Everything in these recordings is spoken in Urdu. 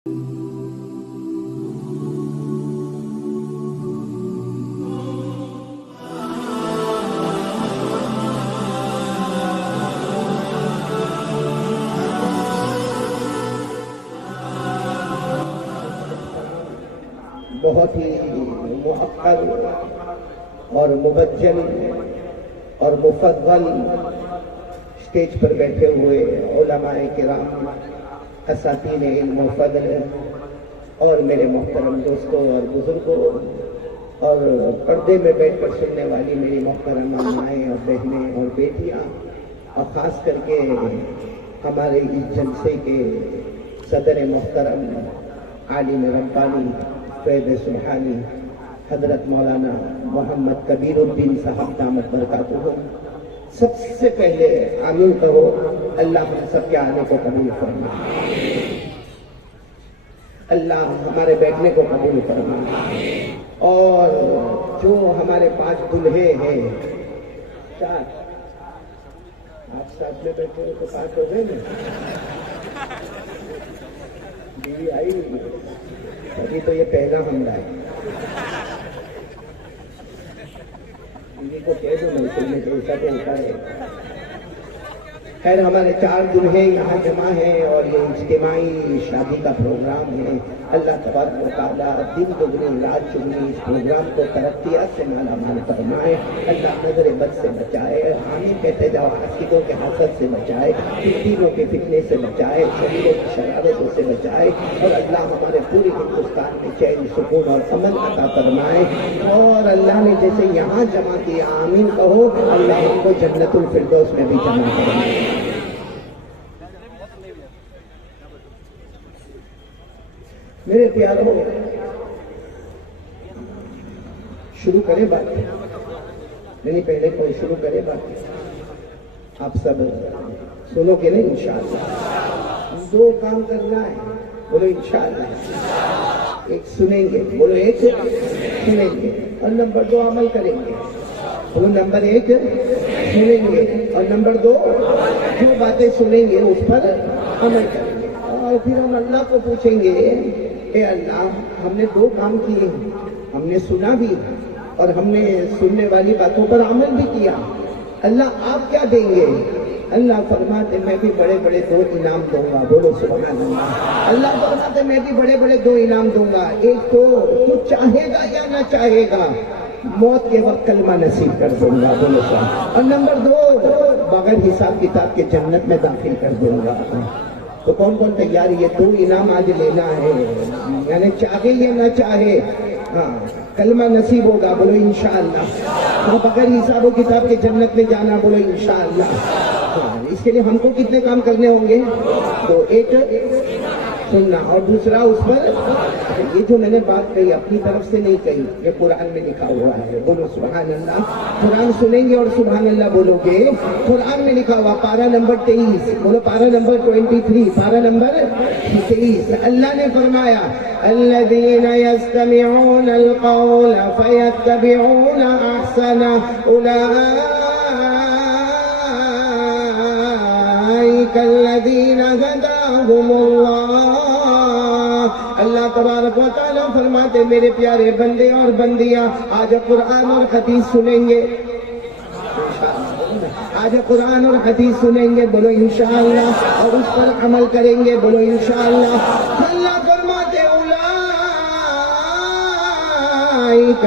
بہت ہی معقد اور مبجل اور مفضل اسٹیج پر بیٹھے ہوئے علماء کرام، اساتین علم و فضل اور میرے محترم دوستوں اور بزرگوں اور پردے میں بیٹھ کر سننے والی میری محترم مائیں اور بہنیں اور بیٹیاں، اور خاص کر کے ہمارے اس جلسے کے صدر محترم عالم ربانی فیض سبحانی حضرت مولانا محمد کبیر الدین صاحب دامت برکاتہ، سب سے پہلے آمین کہو۔ اللہ ہم سب کے آنے کو قبول فرمائے، اللہ ہمارے بیٹھنے کو قبول فرمائے، اور جو ہمارے 5 دلہے ہیں، 4 آپ ساتھ میں بیٹھے ہو تو 5 ہو گئے نا، بیوی آئی ابھی تو یہ پہلا حملہ ہے، بیوی کو کہہ دو نہیں میں ایسا تو ہوتا ہے۔ خیر، ہمارے 4 دلہے یہاں جمع ہیں اور یہ اجتماعی شادی کا پروگرام ہے۔ اللہ تبارک و تعالیٰ دن دگنی رات چگنی اس پروگرام کو ترقیات سے مالا مال فرمائے، اللہ نظر بد سے بچائے، آمین کہتے جاؤ، حاسدوں کے حسد سے بچائے، فتنوں کے فتنے سے بچائے، شریروں کی شرارتوں سے بچائے، اور اللہ ہمارے پوری ہندوستان میں چین سکون اور امن عطا فرمائے، اور اللہ نے جیسے یہاں جمع کیا آمین کہو، اللہ ہم کو جنت الفردوس میں بھی جمع فرمائے۔ میرے پیاروں، شروع کرے بات، نہیں پہلے کوئی شروع کرے بات، آپ سب سنو گے نہیں انشاءاللہ؟ 2 کام کرنا ہے، بولو انشاءاللہ۔ 1 سنیں گے، بولو 1 سنیں گے، اور نمبر 2 عمل کریں گے، بولو نمبر 1 سنیں گے، اور نمبر 2 جو باتیں سنیں گے اس پر عمل کریں گے، اور پھر ہم اللہ کو پوچھیں گے، اے اللہ ہم نے 2 کام کیے، ہم نے سنا بھی اور ہم نے سننے والی باتوں پر عمل بھی کیا، اللہ آپ کیا دیں گے؟ اللہ فرماتے میں بھی بڑے بڑے 2 انعام دوں گا، بولو سبحان اللہ۔ اللہ فرماتے میں بھی بڑے بڑے 2 انعام دوں گا، ایک تو چاہے گا یا نہ چاہے گا موت کے وقت کلمہ نصیب کر دوں گا، بولو سبحان، اور نمبر 2 بغیر حساب کتاب کے جنت میں داخل کر دوں گا۔ تو کون کون تیار؟ یہ 2 انعام آج لینا ہے، یعنی چاہے یا نہ چاہے، ہاں کلمہ نصیب ہوگا، بولو انشاءاللہ۔ ہاں بغیر حساب و کتاب کے جنت میں جانا، بولو انشاءاللہ۔ ہاں اس کے لیے ہم کو کتنے کام کرنے ہوں گے؟ تو 1 سننا، اور دوسرا اس پر، یہ جو میں نے بات کہی اپنی طرف سے نہیں کہی، یہ قرآن میں لکھا ہوا ہے، بولو سبحان اللہ۔ قرآن سنیں گے اور سبحان اللہ بولو گے، قرآن میں لکھا ہوا، پارہ نمبر 23، بولو پارہ نمبر 23، پارہ نمبر 23، اللہ نے فرمایا الذین یستمعون القول فیتبعون احسنہ اولئک الذین ہداہم اللہ۔ اللہ تبارک و تعالیٰ فرماتے میرے پیارے بندے اور بندیاں، آج قرآن اور حدیث سنیں گے، آج قرآن اور حدیث سنیں گے، بولو انشاءاللہ، اور اس پر عمل کریں گے، بولو انشاءاللہ۔ اللہ فرماتے اولئک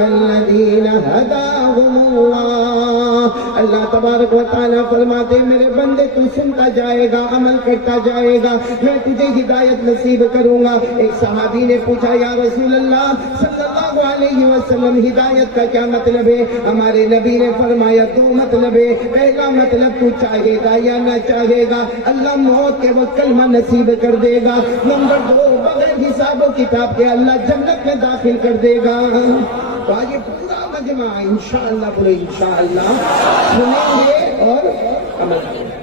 الذین ہداہم اللہ۔ اللہ تبارک و تعالیٰ فرماتے میرے بندے تو سنتا جائے گا، عمل کرتا جائے گا، میں تجھے ہدایت نصیب کروں گا۔ ایک صحابی نے پوچھا یا رسول اللہ صلی اللہ علیہ وسلم ہدایت کا کیا مطلب ہے؟ ہمارے نبی نے فرمایا 2 مطلب ہے، پہلا مطلب تو چاہے گا یا نہ چاہے گا اللہ موت کے وقت کلمہ نصیب کر دے گا، نمبر 2 بغیر حساب و کتاب کے اللہ جنت میں داخل کر دے گا۔ تو آج پورا مجمع انشاءاللہ بولو انشاءاللہ سنیں گے اور عمل کریں گے۔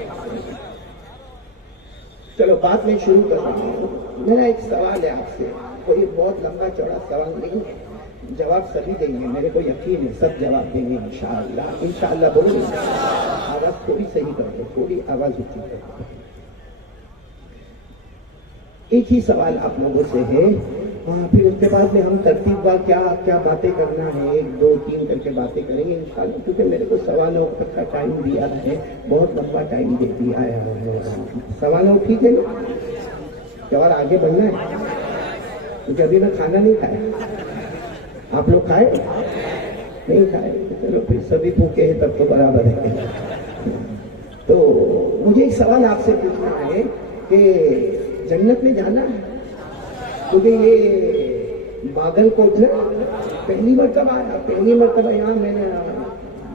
چلو بات میں شروع کر رہا ہوں۔ میرا ایک سوال ہے آپ سے، کوئی بہت لمبا چوڑا سوال نہیں ہے، جواب سبھی دیں گے، میرے کو یقین ہے سب جواب دیں گے انشاءاللہ۔ انشاءاللہ بولو، آواز تھوڑی صحیح کر دو، تھوڑی آواز اونچی کر دو۔ ایک ہی سوال آپ لوگوں سے ہے، پھر اس کے بعد میں ہم ترتیب کا کیا کیا باتیں کرنا ہے، 1 2 3 کر کے باتیں کریں گے انشاءاللہ، کیونکہ میرے کو 9:15 تک کا ٹائم دیا ہے، بہت لمبا ٹائم دے دیا ہے۔ 9:15 ٹھیک ہے نا؟ کیا اور آگے بڑھنا ہے؟ کیونکہ ابھی میں کھانا نہیں کھایا، آپ لوگ کھائے نہیں کھائے؟ چلو پھر سبھی بھوکے ہیں تب تو برابر ہے۔ تو مجھے ایک سوال آپ سے پوچھنا ہے کہ جنت میں جانا ہے؟ کیونکہ یہ باگل کوٹ میں پہلی مرتبہ آیا، پہلی مرتبہ یہاں میں نے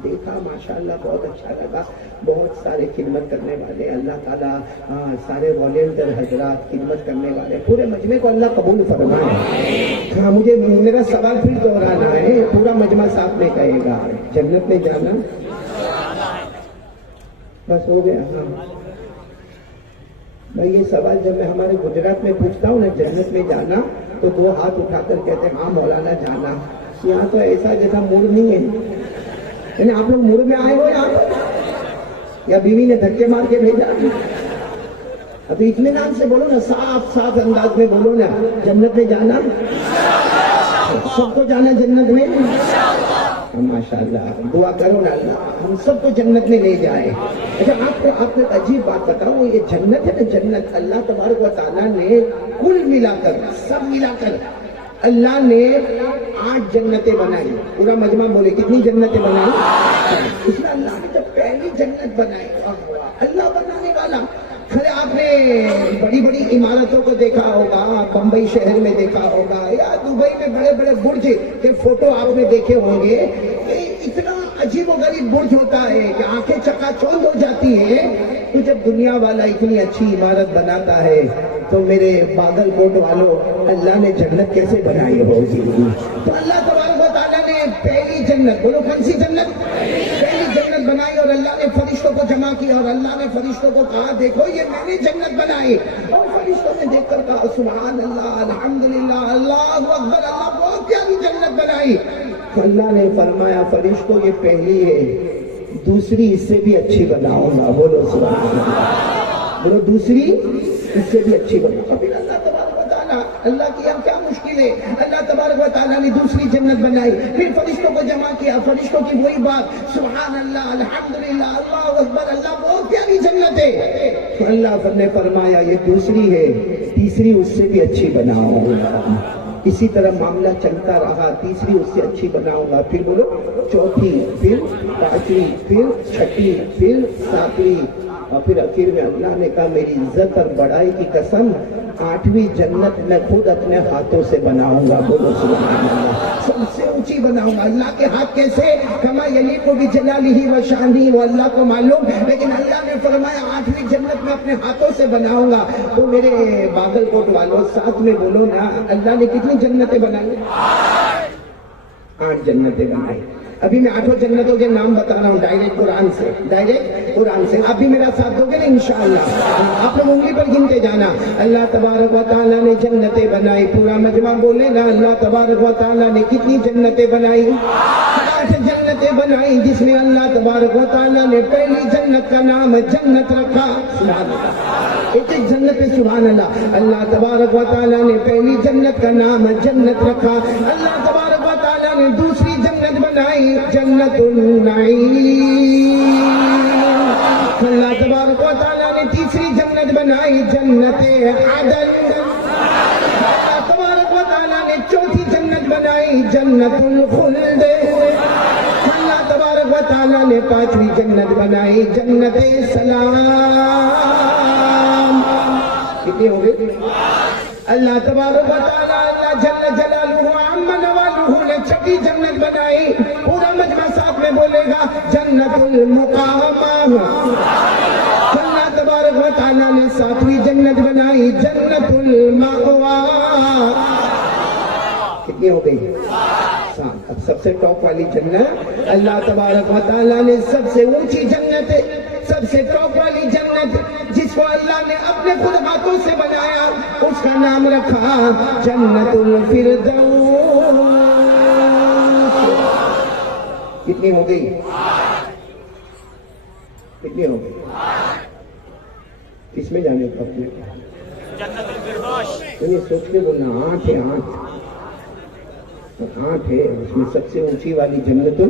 دیکھا، ماشاءاللہ بہت اچھا لگا، بہت سارے خدمت کرنے والے، اللہ تعالیٰ سارے والنٹیئر حضرات خدمت کرنے والے، پورے مجمع کو اللہ قبول فرمائے۔ ہاں مجھے میرا سوال پھر دہرانا ہے، پورا مجمع ساتھ میں کہے گا، جنت میں جانا بس ہو گیا؟ ہاں میں یہ سوال جب میں ہمارے گجرات میں پوچھتا ہوں نا جنت میں جانا، تو 2 ہاتھ اٹھا کر کہتے ہیں ہاں مولانا جانا۔ یہاں تو ایسا جیسا موڈ نہیں ہے، یعنی آپ لوگ موڈ میں آئے ہو یہاں، یا بیوی نے دھکے مار کے بھیجا؟ ابھی اطمینان سے بولو نا، صاف صاف انداز میں بولو نا، جنت میں جانا سب کو جانا جنت میں؟ ماشاءاللہ، دعا کرو نا اللہ ہم سب کو جنت میں لے جائے۔ اچھا آپ کو ایک عجیب بات بتاؤں، یہ جنت ہے نا، جنت اللہ تبارک و تعالیٰ نے کل ملا کر، سب ملا کر اللہ نے 8 جنتیں بنائی۔ پورا مجمع بولے کتنی جنتیں بنائی؟ اس میں اللہ نے جب پہلی جنت بنائی، اللہ بنانے والا، کھڑے آپ نے بڑی بڑی عمارتوں کو دیکھا ہوگا، بمبئی شہر میں دیکھا ہوگا، یا دبئی میں بڑے بڑے برج کے فوٹو آپ نے دیکھے ہوں گے، اتنا عجیب و غریب برج ہوتا ہے کہ آنکھیں چکا چوند ہو جاتی ہیں۔ تو جب دنیا والا اتنی اچھی عمارت بناتا ہے تو میرے باگل کوٹ والوں، اللہ نے جنت کیسے بنائی ہوگی؟ تو اللہ تبارک و تعالیٰ نے پہلی جنت، بولو کون سی جنت؟ پہلی جنت بنائی، اور اللہ نے فرشتوں کو جمع کیا، اور اللہ نے فرشتوں کو کہا دیکھو یہ میں نے جنت بنائی، اور فرشتوں نے دیکھ کر کہا سبحان اللہ، الحمدللہ، اللہ اکبر، اللہ بہت پیاری جنت بنائی۔ تو اللہ نے فرمایا فرشتوں یہ پہلی ہے، دوسری اس سے بھی اچھی بناؤں گا، بولو سبحان اللہ، بولو دوسری اس سے بھی اچھی بناؤں گا۔ پھر اللہ تبارک و تعالیٰ، اللہ کی اب کیا مشکل ہے، اللہ تبارک و تعالیٰ نے دوسری جنت بنائی، پھر فرشتوں کو جمع کیا، فرشتوں کی وہی بات سبحان اللہ، الحمدللہ، اللہ اکبر، اللہ بہت پیاری جنت ہے۔ تو اللہ نے فرمایا یہ دوسری ہے، تیسری اس سے بھی اچھی بناؤں گا۔ اسی طرح معاملہ چلتا رہا، تیسری اس سے اچھی بناؤں گا، پھر بولو چوتھی، پھر پانچویں، پھر چھٹی، پھر ساتویں، اور پھر آخر میں اللہ نے کہا میری عزت اور بڑائی کی قسم 8ویں جنت میں خود اپنے ہاتھوں سے بناؤں گا، بولو سبحان اللہ، سب سے اونچی بناؤں گا۔ اللہ کے ہاتھ کیسے؟ کما یلیق بجلالہ و شانہ، وہ اللہ کو معلوم، لیکن اللہ نے فرمایا 8ویں جنت میں اپنے ہاتھوں سے بناؤں گا۔ تو میرے باگل کوٹ والوں ساتھ میں بولو نا، اللہ نے کتنی جنتیں بنائی؟ 8 جنتیں بنائی۔ ابھی میں 8 جنتوں کے نام بتا رہا ہوں ڈائریکٹ قرآن سے، ڈائریکٹ قرآن سے، آپ بھی میرا ساتھ دو گے نا انشاءاللہ؟ آپ لوگ انگلی پر گنتے جانا۔ اللہ تبارک و تعالیٰ نے جنتیں بنائی، پورا مجمع بولے نا، اللہ تبارک و تعالیٰ نے کتنی جنتیں بنائی؟ 8 جنتیں بنائی، جس میں اللہ تبارک و تعالیٰ نے پہلی جنت کا نام جنت رکھا، سبحان اللہ، ایک جنت پہ سبحان اللہ۔ اللہ تبارک و تعالیٰ نے پہلی جنت کا نام جنت رکھا، اللہ تبارک و تعالیٰ نے دوسری جنت بنائی جنت النعیم، اللہ تبارک و تعالیٰ نے تیسری جنت بنائی جنت عدن، اللہ تبارک و تعالیٰ نے چوتھی جنت بنائی جنت الخلد، اللہ تبارک و تعالیٰ نے 5ویں جنت بنائی جنت سلام۔ کتنی ہو گئی؟ اللہ تبارک و تعالیٰ، اللہ جل جلالہ عم نوالہ نے 6ویں جنت بنائی، پورا مجمع ساتھ میں بولے گا جنت المقامہ، اللہ تبارک و تعالیٰ نے 7ویں جنت بنائی جنت المأویٰ۔ کتنی ہو گئی؟ 7۔ اب سب سے ٹاپ والی جنت، اللہ تبارک و تعالیٰ نے سب سے اونچی جنت، سب سے ٹاپ والی جنت جس کو اللہ نے اپنے خود ہاتھوں سے بنایا، اس کا نام رکھا جنت الفردوس۔ کتنی ہو گئی؟ کتنی ہو گئی؟ کس میں جانے کا؟ اپنے جنت الفردوس، یعنی سوچ کے بولنا آنکھ ہے، آنکھ آنکھ ہے، اس میں سب سے اونچی والی جنت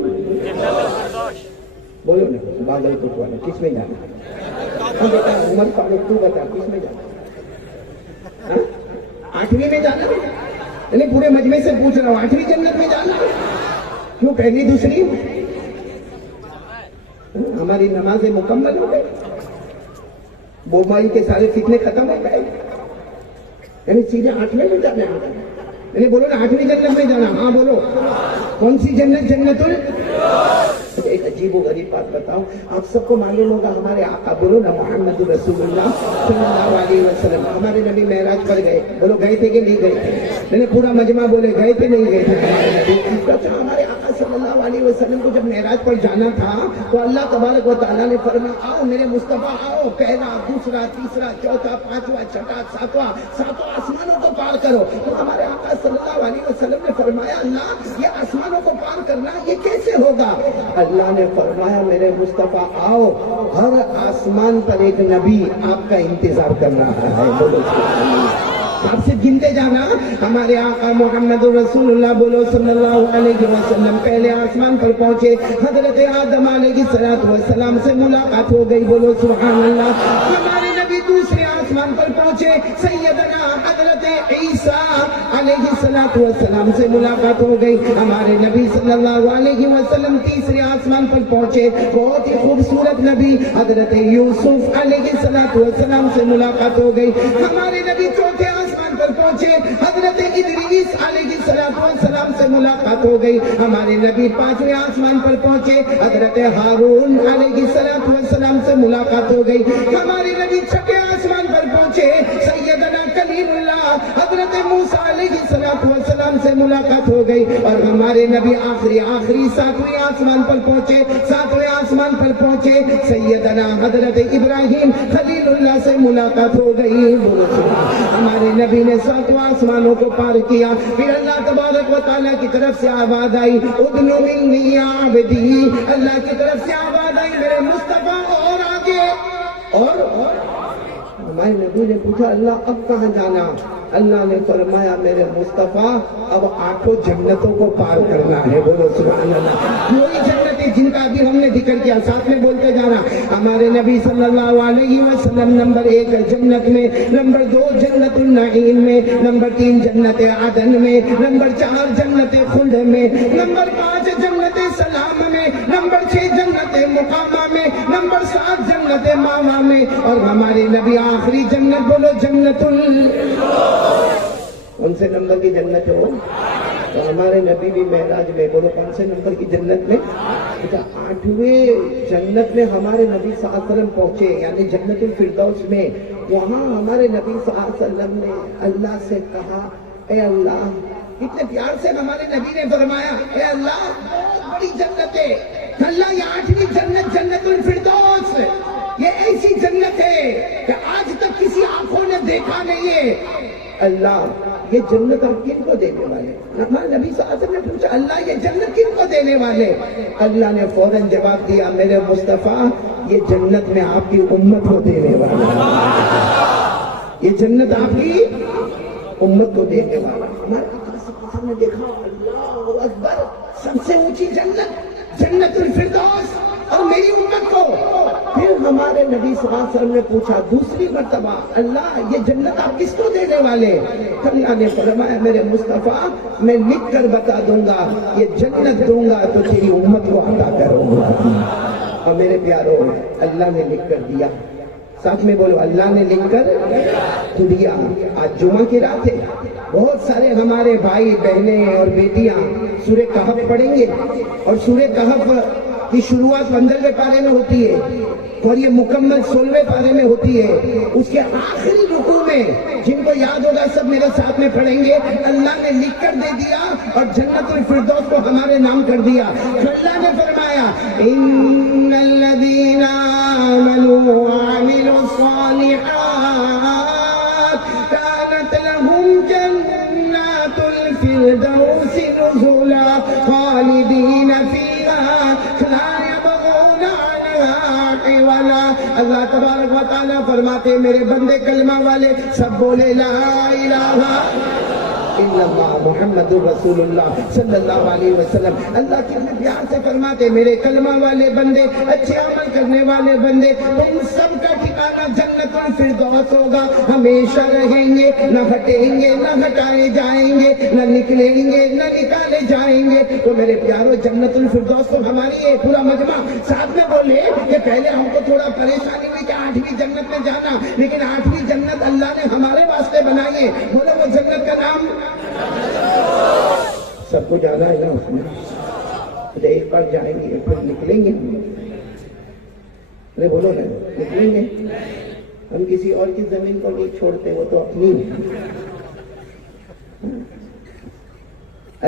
بولو نا، بادل کوٹ والا کس میں جانا؟ بیٹا عمر فاروق تو بتا کس میں جانا؟ 8ویں میں جانا؟ یعنی پورے مجمع سے پوچھ رہا ہوں 8ویں جنت میں جانا؟ کیوں پہلی دوسری؟ ہماری نمازیں مکمل ہو گئی، موبائل کے سارے فتنے ختم ہو گئے، یعنی سیدھے 8ویں میں جانا ہے، یعنی بولو نا 8ویں جنت میں جانا؟ ہاں بولو، کون سی جنت؟ جنت ایک عجیب و غریب بات بتاؤ، آپ سب کو معلوم ہوگا ہمارے آقا، بولو نا محمد رسول اللہ صلی اللہ علیہ وسلم، ہمارے نبی معراج پر گئے، بولو گئے تھے کہ نہیں گئے تھے؟ میں نے پورا مجمع بولے گئے تھے نہیں گئے تھے؟ ہمارے آقا صلی اللہ علیہ وسلم کو جب معراج پر جانا تھا تو اللہ تبارک و تعالیٰ نے فرمایا آؤ میرے مصطفیٰ آؤ، پہلا دوسرا تیسرا چوتھا پانچواں چھٹا ساتواں آسمانوں کو پار کرو۔ تو ہمارے آقا صلی اللہ علیہ وسلم نے فرمایا اللہ یہ آسمانوں کو پار کرنا یہ کیسے ہوگا؟ اللہ نے فرمایا میرے مصطفیٰ آؤ، ہر آسمان پر ایک نبی آپ کا انتظار کر رہا ہے، بولو آپ سے گنتے جانا۔ ہمارے آقا محمد رسول اللہ بولو صلی اللہ علیہ وسلم پہلے آسمان پر پہنچے، حضرت آدم علیہ السلام سے ملاقات ہو گئی، بولو سبحان اللہ۔ ہمارے نبی دوسرے آسمان پر پہنچے، سیدنا حضرت عیسیٰ علیہ السلام سے ملاقات ہو گئی۔ ہمارے نبی صلی اللہ علیہ وسلم تیسرے آسمان پر پہنچے، بہت ہی خوبصورت نبی حضرت یوسف علیہ السلام سے ملاقات ہو گئی۔ ہمارے نبی چوتھے آسمان پر پہنچے، حضرت ادریس علیہ السلام سے ملاقات ہو گئی۔ ہمارے نبی پانچویں آسمان پر پہنچے، حضرت ہارون علیہ السلام سے ملاقات ہو گئی۔ ہمارے نبی چھٹے آسمان پر پہنچے، سیدنا کلیم اللہ حضرت موسیٰ علیہ السلام سے ملاقات ہو گئی۔ اور ہمارے نبی آخری ساتویں آسمان پر پہنچے، ساتویں آسمان پر پہنچے، سیدنا حضرت ابراہیم خلیل اللہ سے ملاقات ہو گئی۔ ہمارے نبی نے 7 آسمانوں کو پار کیا، پھر اللہ تبارک و تعالیٰ کی طرف سے آواز آئی ادنو منی یا عبدی، اللہ کی طرف سے آواز آئی میرے مصطفیٰ اور آگے، اور ہمارے نبی نے پوچھا اللہ اب کہاں جانا؟ اللہ نے فرمایا میرے مصطفیٰ اب 8 جنتوں کو پار کرنا ہے، بولو سبحان اللہ۔ وہی جنتیں جن کا ابھی ہم نے ذکر کیا، ساتھ میں بولتے جانا۔ ہمارے نبی صلی اللہ علیہ وسلم نمبر 1 جنت میں، نمبر 2 جنت النعیم میں، نمبر 3 جنت عدن میں، نمبر 4 جنت خلد میں، نمبر 5 جنت سلام میں، نمبر 6 جنت مقامہ میں، نمبر 7 جنت ماوا میں، اور ہمارے نبی آخری جنت بولو جنت کون سے نمبر کی جنت ہو؟ تو ہمارے نبی بھی معراج میں، بولو کون سے نمبر کی جنت میں؟ 8ویں جنت میں ہمارے نبی صلی اللہ علیہ وسلم پہنچے، یعنی جنت الفردوس میں۔ وہاں ہمارے نبی صلی اللہ علیہ وسلم نے اللہ سے کہا اے اللہ، اتنے پیار سے ہمارے نبی نے فرمایا اے اللہ بہت بڑی جنت ہے اللہ، یہ 8ویں جنت جنت الفردوس، یہ ایسی جنت ہے کہ آج تک کسی آنکھوں نے دیکھا نہیں ہے۔ اللہ یہ جنت آپ کن کو دینے والے؟ ہمارے نبی صلی اللہ علیہ وسلم نے پوچھا اللہ یہ جنت کن کو دینے والے؟ اللہ نے فوراً جواب دیا میرے مصطفیٰ یہ جنت میں آپ کی امت کو دینے والے، یہ جنت آپ کی امت کو دینے والا۔ ہمارے آقا صلی اللہ علیہ وسلم نے دیکھا اللہ اکبر، سب سے اونچی جنت جنت الفردوس اور میری امت کو۔ پھر ہمارے نبی صلی اللہ علیہ وسلم نے پوچھا دوسری مرتبہ اللہ یہ جنت آپ کس کو دینے والے؟ اللہ نے فرمایا میرے مصطفیٰ میں لکھ کر بتا دوں گا، یہ جنت دوں گا تو تیری امت کو عطا کروں گا۔ اور میرے پیاروں اللہ نے لکھ کر دیا، ساتھ میں بولو اللہ نے لکھ کر دیا۔ آج جمعہ کی رات ہے، بہت سارے ہمارے بھائی بہنیں اور بیٹیاں سورہ کہف پڑھیں گے، اور سورہ کہف کی شروعات 15ویں پارے میں ہوتی ہے اور یہ مکمل 16ویں پارے میں ہوتی ہے۔ اس کے آخری رکوع میں جن کو یاد ہوگا سب میرے ساتھ میں پڑھیں گے، اللہ نے لکھ کر دے دیا اور جنت الفردوس کو ہمارے نام کر دیا۔ اللہ نے فرمایا ان الذین آمنوا وعملوا الصالحات كانت لهم جنات الفردوس نزلا خالدین فیہا لا يبغون عنها حولا اللہ تبارک و تعالیٰ فرماتے میرے بندے کلمہ والے سب بولے لا الہ الا اللہ محمد رسول اللہ صلی اللہ علیہ وسلم. اللہ کتنے پیار سے فرماتے میرے کلمہ والے بندے, اچھے عمل کرنے والے بندے, تم سب کا ٹھکانہ جنت الفردوس ہوگا, ہمیشہ رہیں گے, نہ ہٹیں گے, نہ ہٹائے جائیں گے, نہ نکلیں گے, نہ نکالے جائیں گے. تو میرے پیارو جنت الفردوس تو ہماری ہے. پورا مجمع ساتھ میں بولے کہ پہلے ہم کو تھوڑا پریشانی ہوئی کہ 8ویں جنت میں جانا, لیکن 8ویں جنت اللہ نے ہمارے واسطے بنائی ہے. بولو وہ جنت کا نام سب کو جانا ہے نا اس میں. ایک بار جائیں گے پھر نکلیں گے. ارے بولو نا, نکلیں گے. ہم کسی اور کی زمین کو نہیں چھوڑتے, وہ تو اپنی ہے.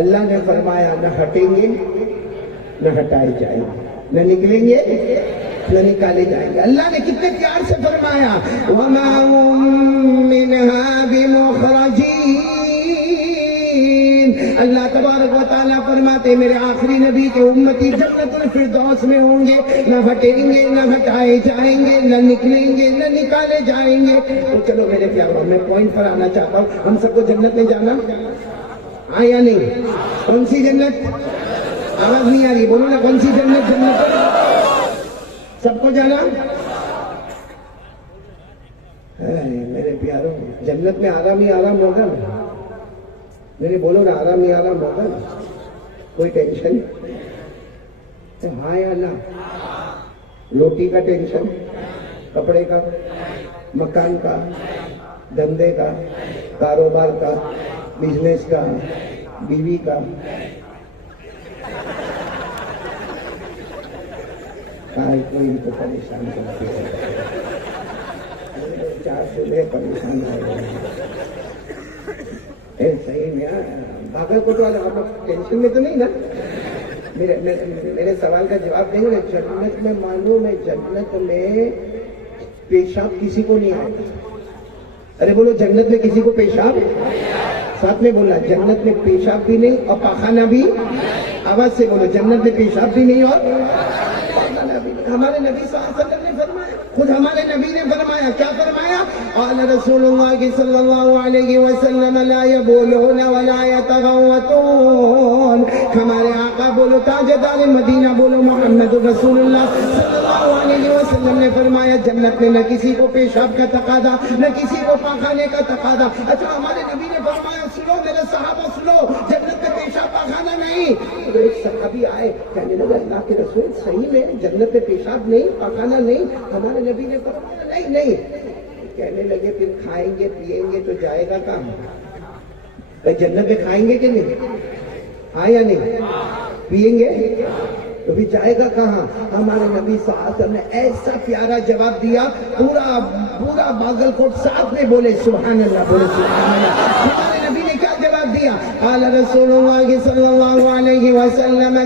اللہ نے فرمایا نہ ہٹیں گے, نہ ہٹائے جائیں گے, نہ نکلیں گے, نہ نکالے جائیں گے. اللہ نے کتنے پیار سے فرمایا وَمَا هُم مِّنْهَا بِمُخْرَجِينَ. اللہ تبارک و تعالیٰ فرماتے میرے آخری نبی کے امتی جنت الفردوس میں ہوں گے, نہ ہٹیں گے, نہ ہٹائے جائیں گے, نہ نکلیں گے, نہ نکالے جائیں گے. تو چلو میرے پیاروں, میں پوائنٹ پر آنا چاہتا ہوں. ہم سب کو جنت میں جانا ہاں یا نہیں؟ کون سی جنت؟ آواز نہیں آ رہی, بولو نا کون سی جنت؟ جنت سب کو جانا. میرے پیاروں جنت میں آرام ہی آرام ہوگا نا. میرے بولو نا آرام ہی آرام ہوگا نا, کوئی ٹینشن ہاں یا نہ؟ روٹی کا ٹینشن, کپڑے کا, مکان کا, دھندے کا, کاروبار کا, بزنس کا, بیوی کا, کوئی تو پریشان کرتے ہیں. 4 سے پریشان ہو رہے ہیں. صحیح میں بھاگل کوٹ والا آپ ٹینشن میں تو نہیں نا؟ میرے سوال کا جواب دیں گے. جنت میں معلوم ہے, جنت میں پیشاب کسی کو نہیں آئے گا. ارے بولو جنت میں کسی کو پیشاب, ساتھ میں بولنا جنت میں پیشاب بھی نہیں اور پاخانہ بھی. آواز سے بولو جنت میں پیشاب بھی نہیں اور پاخانہ بھی نہیں. ہمارے نبی صلی اللہ علیہ وسلم نے فرمایا, خود ہمارے نبی نے فرمایا. کیا فرمایا؟ قال رسول اللہ صلی اللہ علیہ وسلم لا یبولون ولا یتغوطون. ہمارے آقا بولو تاجدار مدینہ بولو محمد رسول اللہ صلی اللہ علیہ وسلم نے فرمایا جنت میں نہ کسی کو پیشاب کا تقاضا, نہ کسی کو پاخانے کا تقاضا. اچھا ہمارے نبی نے فرمایا, سنو میرے صحابہ سنو, جنت میں پیشاب پاخانہ نہیں. تو ایک صحابی آئے, کہنے لگے اللہ کے رسول صحیح میں جنت میں پیشاب نہیں, پاخانہ نہیں؟ ہمارے نبی نے فرمایا نہیں نہیں. کہنے لگے پھر کھائیں گے پیئیں گے تو جائے گا کہاں؟ جنت میں کھائیں گے کہ نہیں؟ ہاں یا نہیں؟ پیئیں گے تو بھی جائے گا کہاں؟ ہمارے نبی صلی اللہ علیہ وسلم نے ایسا پیارا جواب دیا, پورا باگل کوٹ ساتھ میں بولے سبحان اللہ, بولے سبحان اللہ. ہمارے نبی نے کیا جواب دیا؟ قال رسول اللہ صلی اللہ علیہ وسلم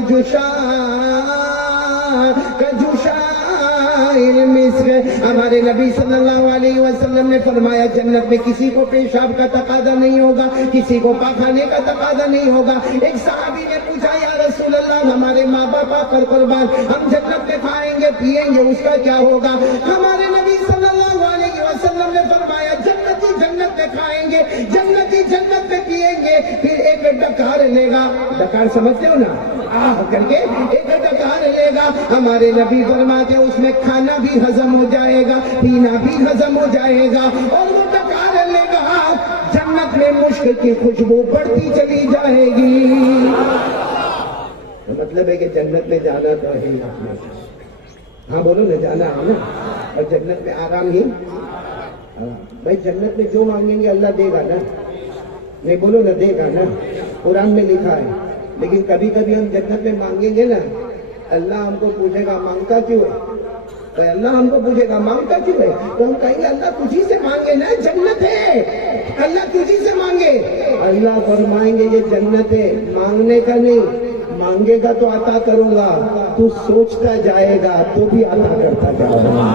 ہمارے نبی صلی اللہ علیہ وسلم نے فرمایا جنت میں کسی کو پیشاب کا تقاضا نہیں ہوگا, کسی کو پاخانے کا تقاضا نہیں ہوگا. ایک صحابی نے پوچھا یا رسول اللہ ہمارے ماں باپ پر قربان, ہم جنت میں کھائیں گے پیئیں گے اس کا کیا ہوگا؟ ہمارے نبی صلی اللہ علیہ وسلم نے فرمایا جنتی جنت میں کھائیں گے, جنتی جنت میں پیئیں گے. پھر ایک ڈکار لے گا, ڈکار سمجھتے ہو نا, آہ کر کے ایک ڈکار لے گا. ہمارے نبی فرماتے اس میں کھانا بھی ہضم ہو جائے گا, پینا بھی ہضم ہو جائے گا, اور وہ ڈکار لے گا. جنت میں مشک کی خوشبو بڑھتی چلی جائے گی. مطلب ہے کہ جنت میں جانا تو ہے. ہاں بولو نا, جانا ہے نا. اور جنت میں آرام ہی بھائی, جنت میں جو مانگیں گے اللہ دے گا نا. نہیں بولو نا, دے گا نا, قرآن میں لکھا ہے. لیکن کبھی کبھی ہم جنت میں مانگیں گے نا, اللہ ہم کو پوچھے گا مانگتا کیوں ہے؟ تو اللہ ہم کو پوچھے گا مانگتا کیوں ہے؟ تو ہم کہیں گے اللہ تجھی سے مانگے نا, جنت ہے, اللہ تجھی سے مانگے. اللہ فرمائیں گے یہ جنت ہے, مانگنے کا نہیں, مانگے گا تو عطا کروں گا, تو سوچتا جائے گا تو بھی عطا کرتا جائے گا.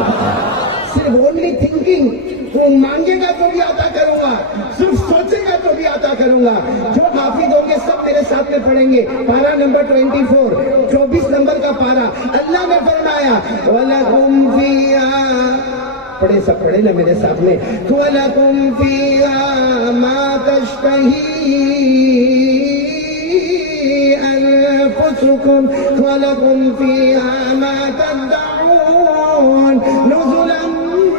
صرف اونلی تھنکنگ, تو مانگے گا تو بھی عطا کروں گا, صرف سوچے گا تو بھی عطا کروں گا. جو حافظ ہوں گے سب میرے ساتھ میں پڑھیں گے. پارہ نمبر 24 24 نمبر کا پارہ. اللہ نے فرمایا وَلَكُمْ فِيهَا، پڑھے سب پڑھے نا میرے ساتھ میں. وَلَكُمْ فِيهَا مَا تَشْتَهِي أَنفُسُكُمْ وَلَكُمْ فِيهَا مَا تَدَّعُونَ نُزُلًا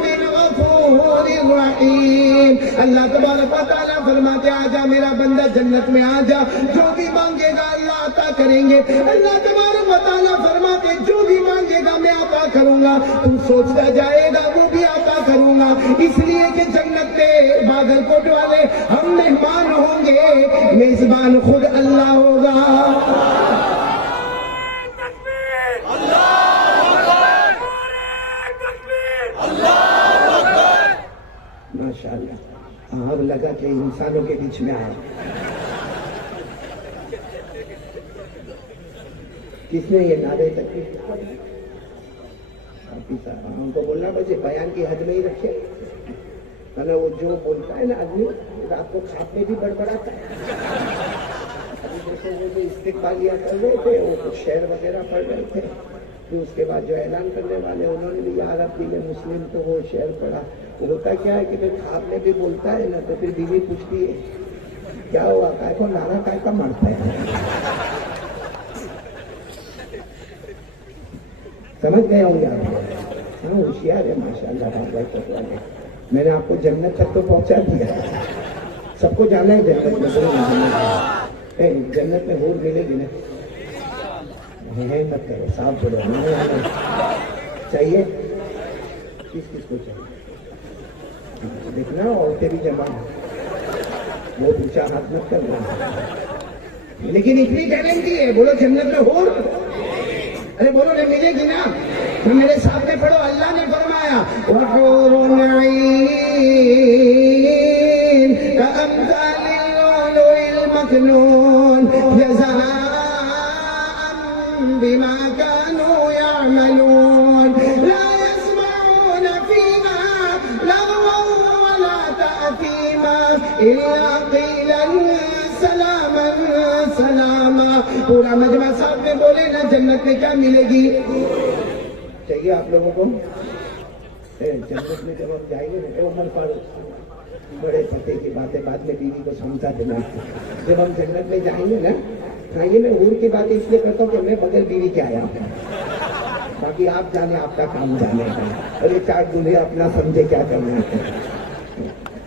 مِّنْ غَفُورٍ رَّحِيمٍ. اللہ تبارک و تعالیٰ فرماتے آجا میرا بندہ جنت میں آجا، جو بھی مانگے گا اللہ عطا کریں گے. اللہ تبارک و تعالیٰ فرماتے جو بھی مانگے گا میں عطا کروں گا. تم سوچتا جائے گا وہ بھی عطا کروں گا. اس لیے کہ جنت میں باگل کوٹ والے ہم مہمان ہوں گے، میزبان خود اللہ ہوگا. ماشاءاللہ اب لگا کہ انسانوں کے بیچ میں آیا. کس نے یہ نعرے تکبیر ہم کو بولنا بس یہ بیان کی حد میں ہی رکھے. وہ جو بولتا ہے نا آدمی رات کو خواب میں بھی بڑبڑاتا ہے. ابھی جیسے وہ جو استقبالیہ کر رہے تھے وہ کچھ شعر وغیرہ پڑھ رہے تھے، پھر اس کے بعد جو اعلان کرنے والے انہوں نے بھی یا رب دل مسلم تو وہ شعر پڑھا. ہوتا کیا ہے کہ پھر خواب میں بھی بولتا ہے نا تو پھر بیوی پوچھتی ہے کیا ہوا کائے کو نعرہ کائے کا مارتا ہے. سمجھ گئے ہوں گے آپ. ہاں ہوشیار ہے ماشاءاللہ. میں نے آپ کو جنت تک تو پہنچا دیا. سب کو جانا ہے جنت میں. جنت میں حور ملے گی نا. مت کرو صاف بولو. چاہیے کس کس کو چاہیے دیکھنا. عورتیں بھی جمع ہیں وہ اونچا ہاتھ مت کرنا. لیکن اتنی گارنٹی ہے بولو جنت میں حور. ارے بولو نہیں ملے گی نا. تو میرے سامنے پڑھو. اللہ نے فرمایا وَحُورٌ عِينٌ كَأَمْثَالِ اللُّؤْلُؤِ الْمَكْنُونِ جَزَاءً بِمَا كَانُوا يَعْمَلُونَ لَا يَسْمَعُونَ فِيهَا لَغْوًا وَلَا تَأْثِيمًا إِلَّا قِيلًا سَلَامًا سَلَامًا. پورا مجمع صاحب میں بولے نا جنت میں کیا ملے گی. چاہیے آپ لوگوں کو جنت میں جب ہم جائیں گے نا. عمر فاروق بڑے پتے کی باتیں بعد میں بیوی کو سمجھا دینا. جب ہم جنت میں جائیں گے نا یہ میں حور کی بات اس لیے کرتا ہوں کہ میں بغیر بیوی کے آیا ہوں. باقی آپ جانے آپ کا کام جانے کا. اور یہ چار دولہے اپنا سمجھے کیا کرنا ہے.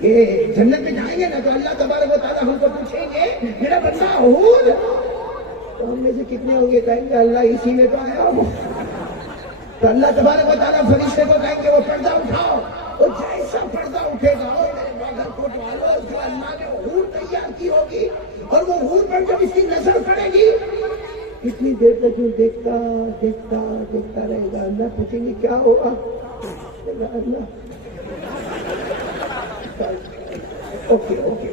یہ جنت میں جائیں گے نا تو اللہ تبارک و تعالیٰ ہم کو پوچھیں گے میرا بندہ حور. تو ہم میں سے کتنے ہوں گے کہیں گے اللہ اسی میں تو آیا ہوں. تو اللہ تبارک و تعالیٰ فرشتے کو کہیں گے وہ پردہ اٹھاؤ. وہ جیسا پردہ اٹھے گا باغل کوٹ والوں جو اللہ نے حور تیار کی ہوگی اور وہ حور پر جب اس کی نظر پڑے گی اتنی دیر تک جو دیکھتا دیکھتا دیکھتا رہے گا. اللہ پوچھیں گے کیا ہوگا. اللہ اوکے اوکے.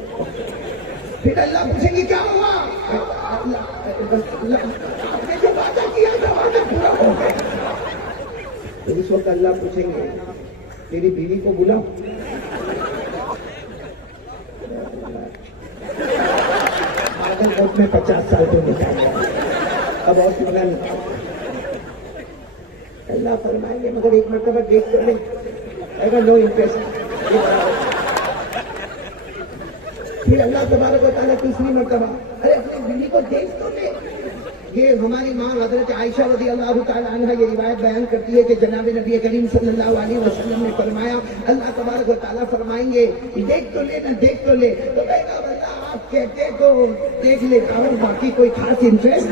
پھر اللہ پوچھیں گے کیا ہوا. آپ نے جو وعدہ کیا تھا وعدہ پورا ہو گیا. اس وقت اللہ پوچھیں گے تیری بیوی کو بلاؤ. باگل کوٹ میں 50 سال تو نکال گیا. اب اور کتنا نکال. اللہ فرمائیں گے مگر ایک مرتبہ دیکھ کر لیں. اگر نو انٹرسٹ. پھر اللہ تبارک و تعالیٰ تیسری مرتبہ ارے اپنی بیوی کو دیکھ تو لے. یہ ہماری ماں حضرت عائشہ رضی اللہ تعالیٰ عنہ یہ روایت بیان کرتی ہے کہ جناب نبی کریم صلی اللہ علیہ وسلم نے فرمایا اللہ تبارک و تعالیٰ فرمائیں گے دیکھ تو لے نا دیکھ تو لے. تو کہے گا اللہ آپ کہتے تو دیکھ لیتا ہوں باقی کوئی خاص انٹرسٹ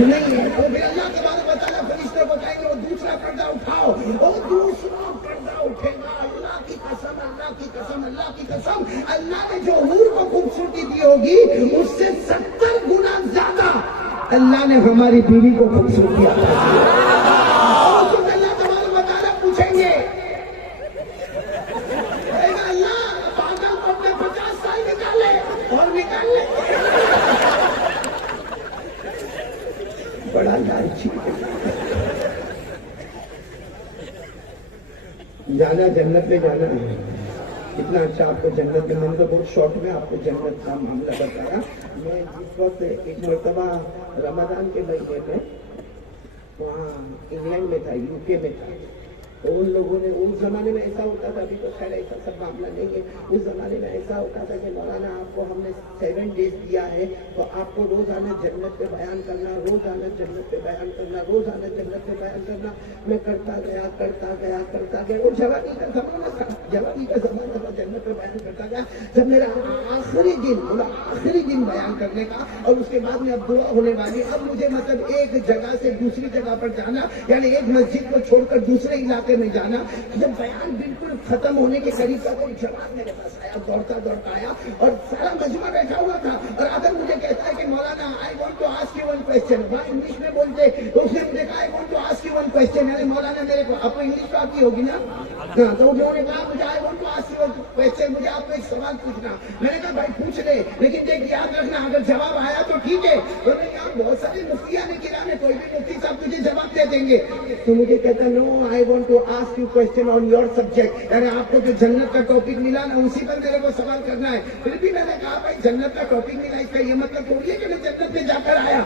نہیں ہے. تو پھر اللہ تبارک و تعالیٰ فرشتوں کو کہیں گے وہ دوسرا پردہ اٹھاؤ. وہ دوسرا پردہ اٹھے گا. اللہ کی قسم اللہ کی قسم اللہ کی قسم اللہ نے جو حور کو خوبصورتی دی ہوگی اس سے 70 گنا زیادہ اللہ نے ہماری بیوی کو خوبصورتی عطا کی. اللہ تبارک و تعالیٰ پوچھیں گے اللہ پاگل کو اپنے 50 سال نکالے اور نکال لے. بڑا لالچی جانا جنت میں جانا ہے. اتنا اچھا آپ کو جنت میں، میں نے تو بہت شارٹ میں آپ کو جنت کا معاملہ بتایا. میں جس وقت ایک مرتبہ رمضان کے مہینے میں وہاں انگلینڈ میں تھا، یو کے میں تھا، تو ان لوگوں نے اس زمانے میں ایسا ہوتا تھا، ابھی تو خیر ایسا سب معاملہ نہیں ہے، اس زمانے میں ایسا ہوتا تھا کہ مولانا آپ کو ہم نے 7 days دیا ہے تو آپ کو روزانہ جنت پہ بیان کرنا، روزانہ جنت پہ بیان کرنا، روزانہ جنت پہ بیان کرنا. میں کرتا گیا. وہ جوانی کا زمانہ تھا، جوانی کا زمانہ تھا، جنت پہ بیان کرتا گیا. جب میرا آخری دن بیان کرنے کا اور اس کے بعد میں اب دعا ہونے والی، اب مجھے مطلب ایک جگہ سے دوسری جگہ پر جانا، یعنی ایک مسجد کو چھوڑ کر دوسرے علاقے میں جانا. جب بیان بالکل ختم ہونے کے قریب تھا تو جواب میرے پاس آیا، دوڑتا آیا اور سارا مجمع بیٹھا ہوا تھا اور اگر مجھے کہتا ہے کہ مولانا I want to ask you one question, وہ انگلش میں بولتے تو اس نے مجھے کہا I want to ask you one question. یعنی مولانا میرے کو، آپ کو انگلش تو آتی ہوگی نا؟ ہاں، تو انہوں نے کہا مجھے I want to ask you one question, مجھے آپ کو ایک سوال پوچھنا. میں نے کہا بھائی پوچھ لے، لیکن دیکھ یاد رکھنا اگر جواب آیا تو ٹھیک ہے. تو میں یہاں بہت سارے مفتیان کرام ہیں، کوئی بھی مفتی صاحب تجھے جواب دے دیں گے. تو مجھے کہتا no I want to ask you question on your subject, یعنی آپ کو جو جنت کا ٹاپک ملا نا اسی پر میرے کو سوال کرنا ہے. پھر بھی میں نے کہا بھائی جنت کا ٹاپک ملا، اس کا یہ مطلب تھوڑی ہے کہ میں جنت میں جا کر آیا.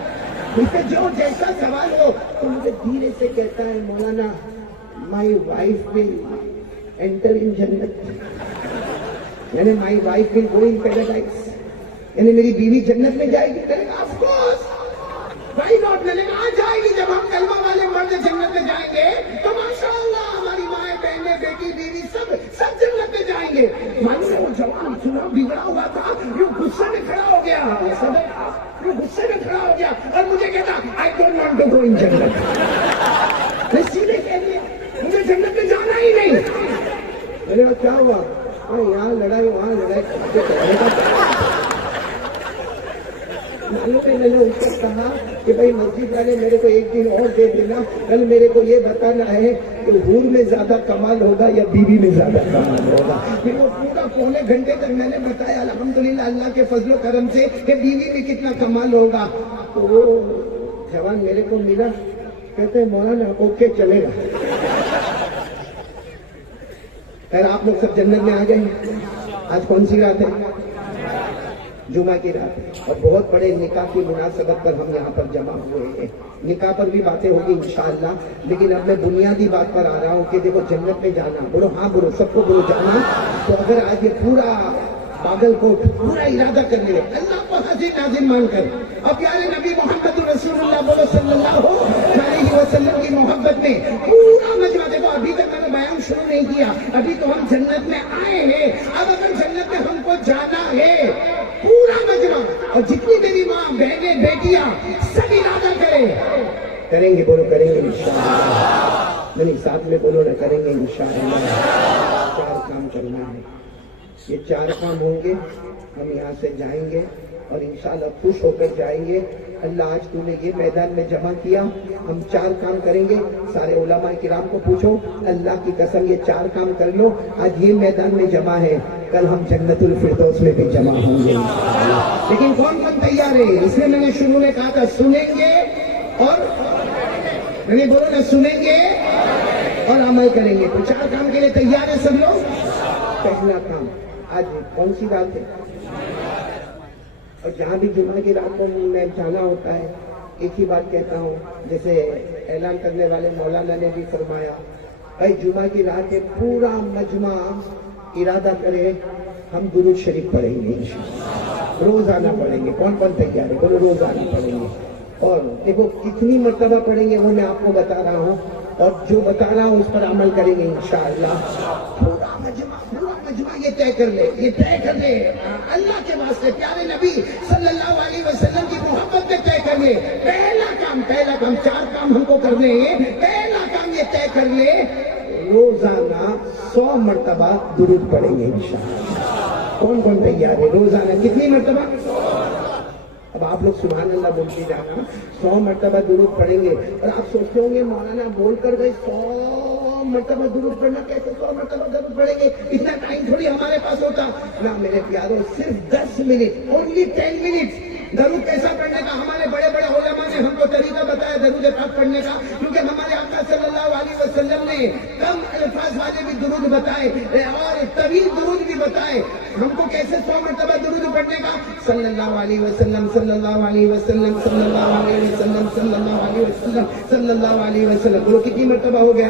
اس سے جو جیسا سوال ہو تو مجھے دھیرے سے کہتا ہے مولانا my wife will enter in جنت، یعنی my wife will go in paradise, یعنی میری بیوی جنت میں جائے گی. میں نے کہا آف کورس وائی ناٹ. میں نے کہا جائے گی، جب ہم کلمہ والے مرد جنت میں جائیں گے تو ماشاءاللہ ہماری مائیں بہنیں بیٹی بیوی سب جنت میں جائیں گے. معلوم ہے وہ جوان سنا بگڑا ہوا تھا، یہ غصے میں کھڑا ہو گیا، یہ غصے میں کھڑا ہو گیا اور مجھے کہتا I don't want to go in جنت. میں سیدھے کہہ دیا مجھے جنت میں جانا ہی نہیں. میں نے کہا کیا ہوا؟ یہاں لڑائی وہاں لڑائی. معلوم ہے میں نے ان سے کہا کہ بھائی مسجد والے میرے کو ایک دن اور دے دینا، کل میرے کو یہ بتانا ہے کہ حور میں زیادہ کمال ہوگا یا بیوی میں زیادہ کمال ہوگا. پھر وہ پورا پونے گھنٹے تک میں نے بتایا الحمدللہ اللہ کے فضل و کرم سے کہ بیوی میں کتنا کمال ہوگا. تو وہ جوان میرے کو ملا، کہتے ہیں مولانا اوکے چلے گا. خیر آپ لوگ سب جنت میں آ گئے. آج کون سی رات ہے؟ جمعہ کی رات ہے اور بہت بڑے نکاح کی مناسبت پر ہم یہاں پر جمع ہوئے ہیں. نکاح پر بھی باتیں ہوگی انشاءاللہ، لیکن اب میں بنیادی بات پر آ رہا ہوں کہ دیکھو جنت میں جانا، بولو ہاں بولو، سب کو بولو جانا. تو اگر آج یہ پورا باگل کوٹ پورا ارادہ کر لے اللہ کو حاضر ناظر مان کر، اب پیارے نبی محمد رسول اللہ بولو صلی اللہ علیہ وسلم کی محبت میں پورا مجمع. دیکھو ابھی تک میں نے بیان شروع نہیں کیا، ابھی تو ہم جنت میں آئے ہیں. اب اگر جنت میں ہم کو جانا ہے پورا مجمع اور جتنی میری ماں بہنیں بیٹیاں سب ارادہ کریں گے، بولو کریں گے انشاءاللہ. نہیں ساتھ میں بولو نہ، کریں گے انشاءاللہ. 4 کام کرنا ہے، یہ 4 کام ہوں گے. ہم یہاں سے جائیں گے اور انشاءاللہ خوش ہو کر جائیں گے. اللہ آج تو نے یہ میدان میں جمع کیا، ہم 4 کام کریں گے. سارے علماء کرام کو پوچھو، اللہ کی قسم یہ 4 کام کر لو. آج یہ میدان میں جمع ہے، کل ہم جنت الفردوس میں بھی جمع ہوں گے. لیکن کون تیار ہے؟ اس لیے میں نے شروع میں کہا تھا سنیں گے اور میں نے بولو نا سنیں گے اور عمل کریں گے. تو 4 کام کے لیے تیار ہے سب لوگ؟ پہلا کام، آج کون سی رات ہے؟ اور جہاں بھی جمعہ کی رات کو میں جانا ہوتا ہے ایک ہی بات کہتا ہوں، جیسے اعلان کرنے والے مولانا نے بھی فرمایا، بھائی جمعہ کی رات ہے پورا مجمع ارادہ کرے ہم درود شریف پڑھیں گے انشاءاللہ، روزانہ پڑھیں گے. کون تیار ہے؟ بولو روزانہ پڑھیں گے. اور دیکھو کتنی مرتبہ پڑھیں گے وہ میں آپ کو بتا رہا ہوں اور جو بتا رہا ہوں اس پر عمل کریں گے انشاءاللہ. پورا مجمع یہ طے کر لے، یہ طے کر لے اللہ کے واسطے پیارے نبی صلی اللہ علیہ وسلم کی محبت میں طے کر لے. پہلا کام 4 کام ہم کو کرنے ہیں. پہلا کام یہ طے کر لے روزانہ 100 مرتبہ درود پڑھیں گے انشاءاللہ. کون تیار ہے؟ روزانہ کتنی مرتبہ؟ اب آپ لوگ سبحان اللہ بولتے جانا. 100 مرتبہ درود پڑھیں گے. اور آپ سوچتے ہوں گے مولانا بول کر گئے 100 مرتبہ درود پڑھنا، کیسے 100 مرتبہ درود پڑھیں گے؟ اتنا ٹائم تھوڑی ہمارے پاس ہوتا نا میرے پیاروں. صرف 10 منٹ، اونلی 10 منٹ. درود کیسا پڑھنے کا ہمارے بڑے علماء نے ہم کو طریقہ بتایا درود پاک پڑھنے کا، کیونکہ ہمارے آقا صلی اللہ علیہ وسلم وسلم نے کم الفاظ والے بھی درود بتائے اور طویل درود بھی بتائے. ہم کو کیسے 100 مرتبہ درود پڑھنے کا؟ صلی اللہ علیہ وسلم، صلی اللہ علیہ وسلم، صلی اللہ علیہ وسلم، صلی اللہ علیہ وسلم، صلی اللہ علیہ وسلم. بولو کتنی مرتبہ ہو گیا؟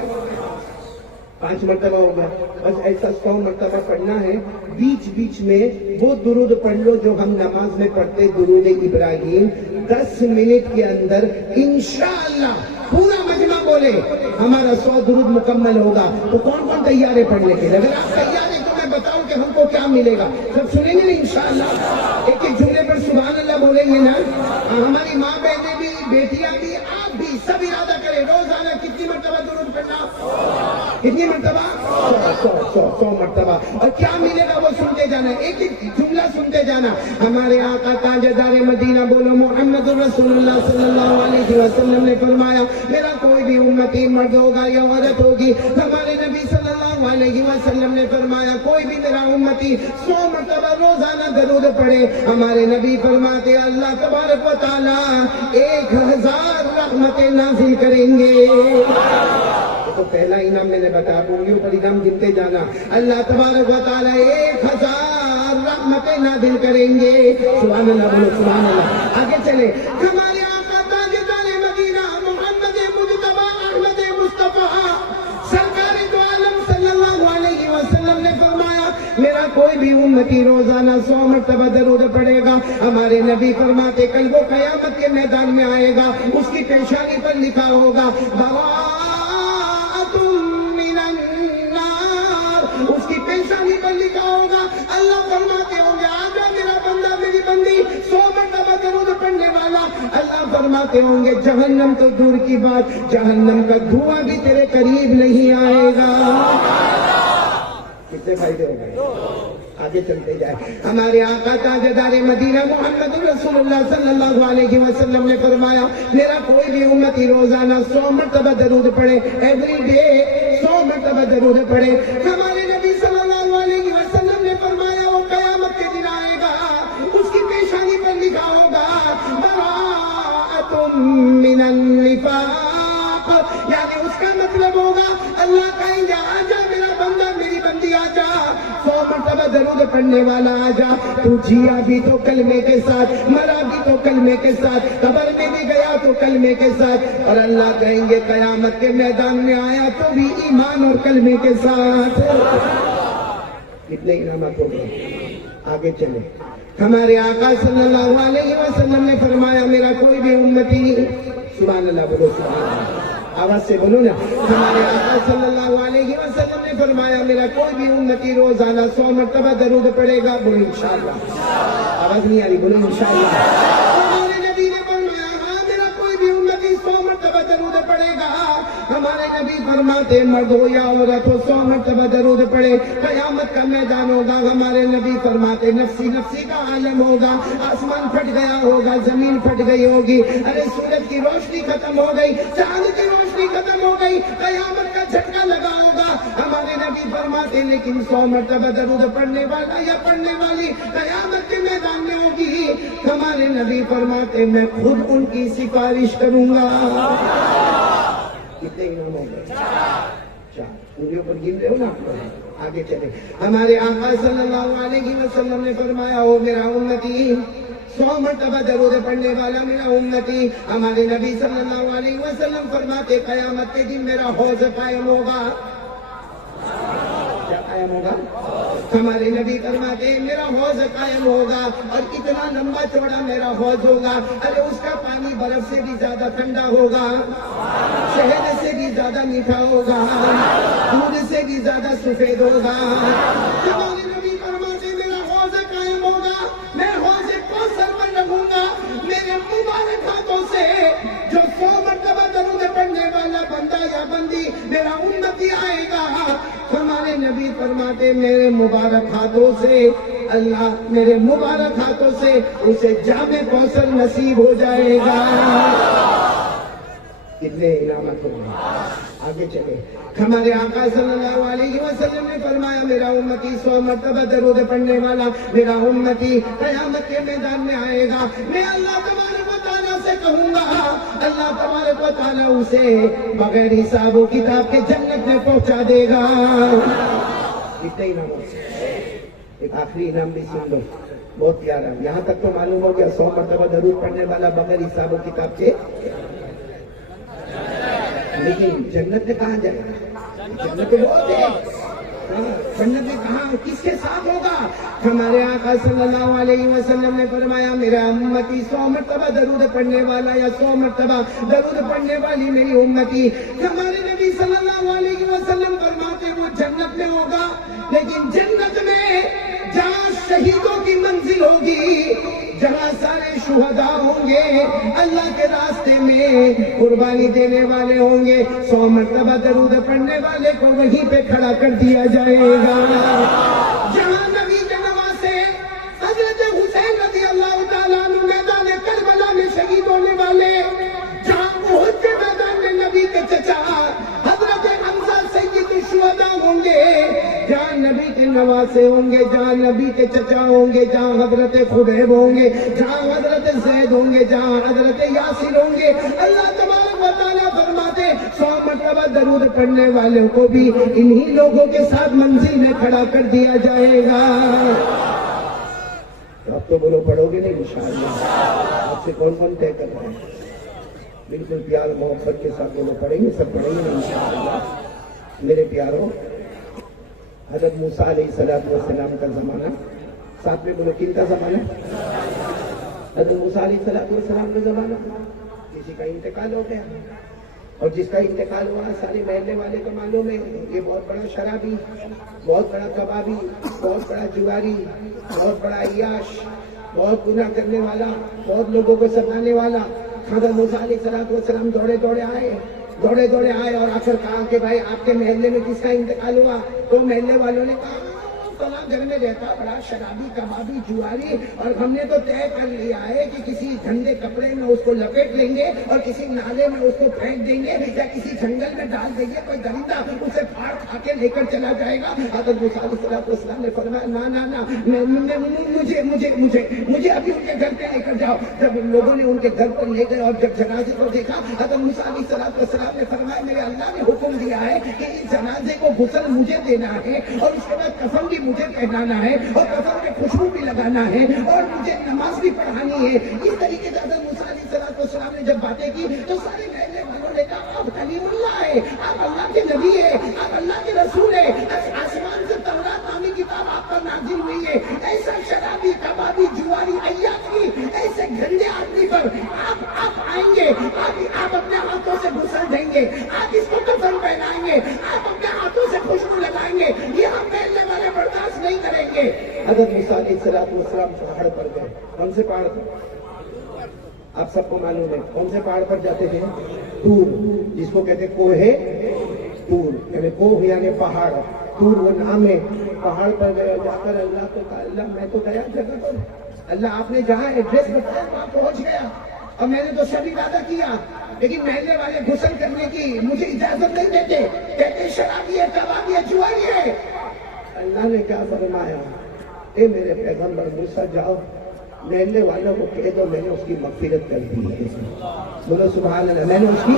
5 مرتبہ ہو گیا. بس ایسا 100 مرتبہ پڑھنا ہے. بیچ بیچ میں وہ درود پڑھ لو جو ہم نماز میں پڑھتے درود ابراہیم. 10 منٹ کے اندر انشاءاللہ پورا مجمع بولے ہمارا 100 درود مکمل ہوگا. تو کون کون تیار ہے پڑھنے کے لیے؟ اگر آپ تیار ہیں تو میں بتاؤں کہ ہم کو کیا ملے گا. سب سنیں گے نا انشاءاللہ؟ ایک ایک جملے پر سبحان اللہ بولیں گے نا. ہماری ماں بہنیں بھی، بیٹیاں بھی، آپ بھی سب ارادہ کریں روزانہ کتنی مرتبہ درود پڑھنا؟ کتنی مرتبہ؟ 100 مرتبہ. اور کیا ملے گا وہ سنتے جانا، ایک ایک جملہ سنتے جانا. ہمارے آقا تاجدار مدینہ بولو محمد رسول اللہ صلی اللہ علیہ وسلم نے فرمایا میرا کوئی بھی امتی مرد ہوگا یا عورت ہوگی، ہمارے نبی صلی اللہ علیہ وسلم نے فرمایا کوئی بھی میرا امتی 100 مرتبہ روزانہ درود پڑھے. ہمارے نبی فرماتے اللہ تبارک و تعالی 1000 رحمتیں نازل کریں گے. تو پہلا انعام میں نے بتایا، انگلیوں پر انعام گنتے جانا. اللہ تبارک و تعالی 1000 رحمتیں نازل کریں گے. سبحان اللہ بولو سبحان اللہ. آگے چلے. ہمارے آقا تاجدار مدینہ محمد مجتبی احمد مصطفیٰ سرکار دو عالم صلی اللہ علیہ وسلم نے فرمایا میرا کوئی بھی امتی روزانہ 100 مرتبہ درود پڑھے گا. ہمارے نبی فرماتے کل وہ قیامت کے میدان میں آئے گا، اس کی پیشانی پر لکھا ہوگا من النار. اس کی پیشانی پر لکھا ہوگا. اللہ فرماتے ہوں گے آجا میرا بندہ میری بندی 100 مرتبہ درود پڑھنے والا. اللہ فرماتے ہوں گے جہنم تو دور کی بات، جہنم کا دھواں بھی تیرے قریب نہیں آئے گا. کتنے فائدے ہو گئے؟ آگے چلتے جائیں. ہمارے آقا تاجدار مدینہ محمد رسول اللہ صلی اللہ علیہ وسلم نے فرمایا میرا کوئی بھی امتی روزانہ 100 مرتبہ درود پڑھے، ایوری ڈے 100 مرتبہ درود پڑھے. ہمارے نبی صلی اللہ علیہ وسلم نے فرمایا وہ قیامت کے دن آئے گا، اس کی پیشانی پر لکھا ہوگا براءۃ من النفاق. یعنی اس کا مطلب ہوگا اللہ کہیں گے آجا میرا بندہ میری بندی آجا 100 مرتبہ درود پڑھنے والا آجا. تو جیا بھی تو کلمے کے ساتھ، مرا بھی تو کلمے کے ساتھ، قبر میں بھی گیا تو کلمے کے ساتھ. اور اللہ کہیں گے قیامت کے میدان میں آیا تو بھی ایمان اور کلمے کے ساتھ. کتنے انعامات ہو گئے؟ آگے چلے. ہمارے آقا صلی اللہ علیہ وسلم نے فرمایا میرا کوئی بھی امتی، سبحان اللہ بولو سبحان اللہ، آواز سے بولو نا. ہمارے آقا صلی اللہ علیہ وسلم نے فرمایا میرا کوئی بھی امتی روزانہ 100 مرتبہ درود پڑھے گا. بولو انشاءاللہ. آواز نہیں آ رہی، بولو انشاءاللہ. ہمارے نبی نے فرمایا ہاں میرا کوئی بھی امتی 100 مرتبہ درود پڑھے گا. ہمارے نبی فرماتے مرد ہو یا عورت ہو 100 مرتبہ درود پڑھے. قیامت کا میدان ہوگا. ہمارے نبی فرماتے نفسی نفسی کا عالم ہوگا، آسمان پھٹ گیا ہوگا، زمین پھٹ گئی ہوگی، ارے سورج کی روشنی ختم ہو گئی، چاند کی روشنی ختم ہو گئی، قیامت کا جھٹکا لگا ہوگا. ہمارے نبی فرماتے لیکن 100 مرتبہ درود پڑھنے والا یا پڑھنے والی قیامت کے میدان میں ہوگی. ہمارے نبی فرماتے میں خود ان کی سفارش کروں گا. کتنے انعام ہو گئے؟ 4. انگلیوں پر گن رہے ہو نا. آگے چلے. ہمارے آقا صلی اللہ علیہ وسلم نے فرمایا ہو میرا امتی 100 مرتبہ درود پڑھنے والا میرا امتی. ہمارے نبی صلی اللہ علیہ وسلم فرماتے قیامت کے دن میرا حوض قائم ہوگا. کیا قائم ہوگا؟ ہمارے نبی فرماتے میرا حوض قائم ہوگا. اور کتنا لمبا چوڑا میرا حوض ہوگا، ارے اس کا پانی برف سے بھی زیادہ ٹھنڈا ہوگا، شہد سے بھی زیادہ میٹھا ہوگا، دودھ سے بھی زیادہ سفید ہوگا. ہمارے نبی فرماتے میرا حوض قائم ہوگا، میں حوض کوثر پر رہوں گا. میرے مبارک ہاتھوں سے جو 100 مرتبہ درود پڑھنے والا بندہ یا بندی میرا امتی آئے گا، ہمارے نبی فرماتے میرے مبارک ہاتھوں سے اللہ میرے مبارک ہاتھوں سے اسے جام کوثر نصیب ہو جائے گا. کتنے انعامات ہو گئے؟ آگے چلے. ہمارے آقا صلی اللہ علیہ وسلم نے فرمایا میرا امتی 100 مرتبہ درود پڑھنے والا میرا امتی قیامت کے میدان میں آئے گا. میں اللہ تبارک و تعالیٰ سے کہوں گا اللہ تبارک و تعالیٰ اسے بغیر حساب و کتاب کے جنت میں پہنچا دے گا. اتنے انعام. ایک آخری انعام بھی سن لو, بہت پیارا. یہاں تک تو معلوم ہو گیا 100 مرتبہ درود پڑھنے والا بغیر حساب و کتاب کے, لیکن جنت میں کہاں جائے گا؟ جنت میں بہت ہے. جنت میں کہاں کس کے ساتھ ہوگا؟ ہمارے آقا صلی اللہ علیہ وسلم نے فرمایا میرا امتی 100 مرتبہ درود پڑھنے والا یا 100 مرتبہ درود پڑھنے والی میری امتی. ہمارے نبی صلی اللہ علیہ وسلم فرماتے وہ جنت میں ہوگا, لیکن جنت میں جہاں شہیدوں کی منزل ہوگی, جہاں سارے شہداء ہوں گے, اللہ کے راستے میں قربانی دینے والے ہوں گے, 100 مرتبہ درود پڑھنے والے کو وہیں پہ کھڑا کر دیا جائے گا. جہاں نبی کے نواسے حضرت حسین رضی اللہ تعالیٰ عنہ میدان کربلا میں شہید ہونے والے, جہاں احد کے میدان میں نبی کے چچا حضرت حمزہ سید الشہداء ہوں گے, جہاں نبی کے نواسے ہوں گے, جہاں نبی کے چچا ہوں گے, جہاں حضرت خبیب ہوں گے, جہاں حضرت زید ہوں گے, جہاں حضرت یاسر ہوں گے, اللہ تبارک و تعالیٰ فرماتے 100 مرتبہ درود پڑھنے والوں کو بھی انہی لوگوں کے ساتھ منزل میں کھڑا کر دیا جائے گا. اب تو بولو پڑھو گے نہیں انشاءاللہ؟ آپ سے کون کون طے کر رہے ہیں؟ بالکل پیار محبت کے ساتھ بولو پڑھیں گے, سب پڑھیں گے انشاءاللہ. میرے پیاروں, حضرت موسیٰ علیہ السلام کا زمانہ, ساتھ میں بولو کن کا زمانہ؟ حضرت موسیٰ علیہ السلام کا زمانہ. کسی کا انتقال ہو گیا, اور جس کا انتقال ہوا سارے محلے والے کو معلوم ہے یہ بہت بڑا شرابی, بہت بڑا کبابی, بہت بڑا جواری, بہت بڑا عیاش, بہت گناہ کرنے والا, بہت لوگوں کو ستانے والا. حضرت موسیٰ علیہ السلام دوڑے دوڑے آئے اور آ کر کہا کہ بھائی آپ کے محلے میں کس کا انتقال ہوا؟ تو محلے والوں نے کہا فلاں گھر میں رہتا بڑا شرابی کبابی جواری, اور ہم نے تو طے کر لیا ہے کہ کسی گندے کپڑے میں اس کو لپیٹ لیں گے اور کسی نالے میں اس کو پھینک دیں گے یا کسی جنگل میں ڈال دیں گے, کوئی درندہ اسے پھاڑ کھا کے لے کر چلا جائے گا. حضرت موسیٰ علیہ السلام نے فرمایا نا مجھے ابھی ان کے گھر پہ لے کر جاؤ. جب ان لوگوں نے ان کے گھر پر لے گئے اور جب جنازے کو دیکھا, حضرت موسیٰ علیہ السلام نے فرمایا میرے اللہ نے حکم دیا ہے کہ اس جنازے کو غسل مجھے دینا ہے, اور اس کے بعد کفن بھی مجھے پہنانا ہے, اور کفن میں خوشبو بھی لگانا ہے, اور مجھے نماز بھی پڑھانی ہے. اس طریقے سے حضرت موسیٰ علیہ السلام نے جب باتیں کی تو سارے محلے والوں نے کہا آپ کلیم اللہ ہے, آپ اللہ کے نبی ہے, آپ اللہ کے رسول ہے, آسمان سے تورات نامی کتاب آپ پر نازل ہوئی ہے. ایسا شرابی کبابی جواری عیاشی ایسے گندے آدمی پر آپ آئیں گے, آپ اپنے ہاتھوں سے غسل دیں گے, آپ اس کو کفن پہنائیں گے, آپ اپنے ہاتھوں سے خوشبو لگائیں گے, یہ ہم محلے والے برداشت نہیں کریں گے. حضرت موسیٰ علیہ السلام پہاڑ پر گئے. کون سے پہاڑ پر؟ آپ سب کو معلوم ہے کون سے پہاڑ پر جاتے تھے؟ طور, جس کو کہتے کوہ طور, یعنی کوہ یعنی پہاڑ, طور وہ نام ہے. پہاڑ پر گئے, جا کر اللہ کو کہا اللہ میں تو گیا جگہ پر, اللہ آپ نے جہاں ایڈریس بتایا وہاں پہنچ گیا, اور میں نے تو سب ارادہ کیا, لیکن محلے والے غسل کرنے کی مجھے اجازت نہیں دیتے, کہتے شرابی ہے کبابی ہے جواری ہے. اللہ نے کیا فرمایا, اے میرے پیغمبر موسیٰ جاؤ محلے والوں کو کہہ دو میں نے اس کی مغفرت کر دی ہے. بولو سبحان اللہ, میں نے اس کی.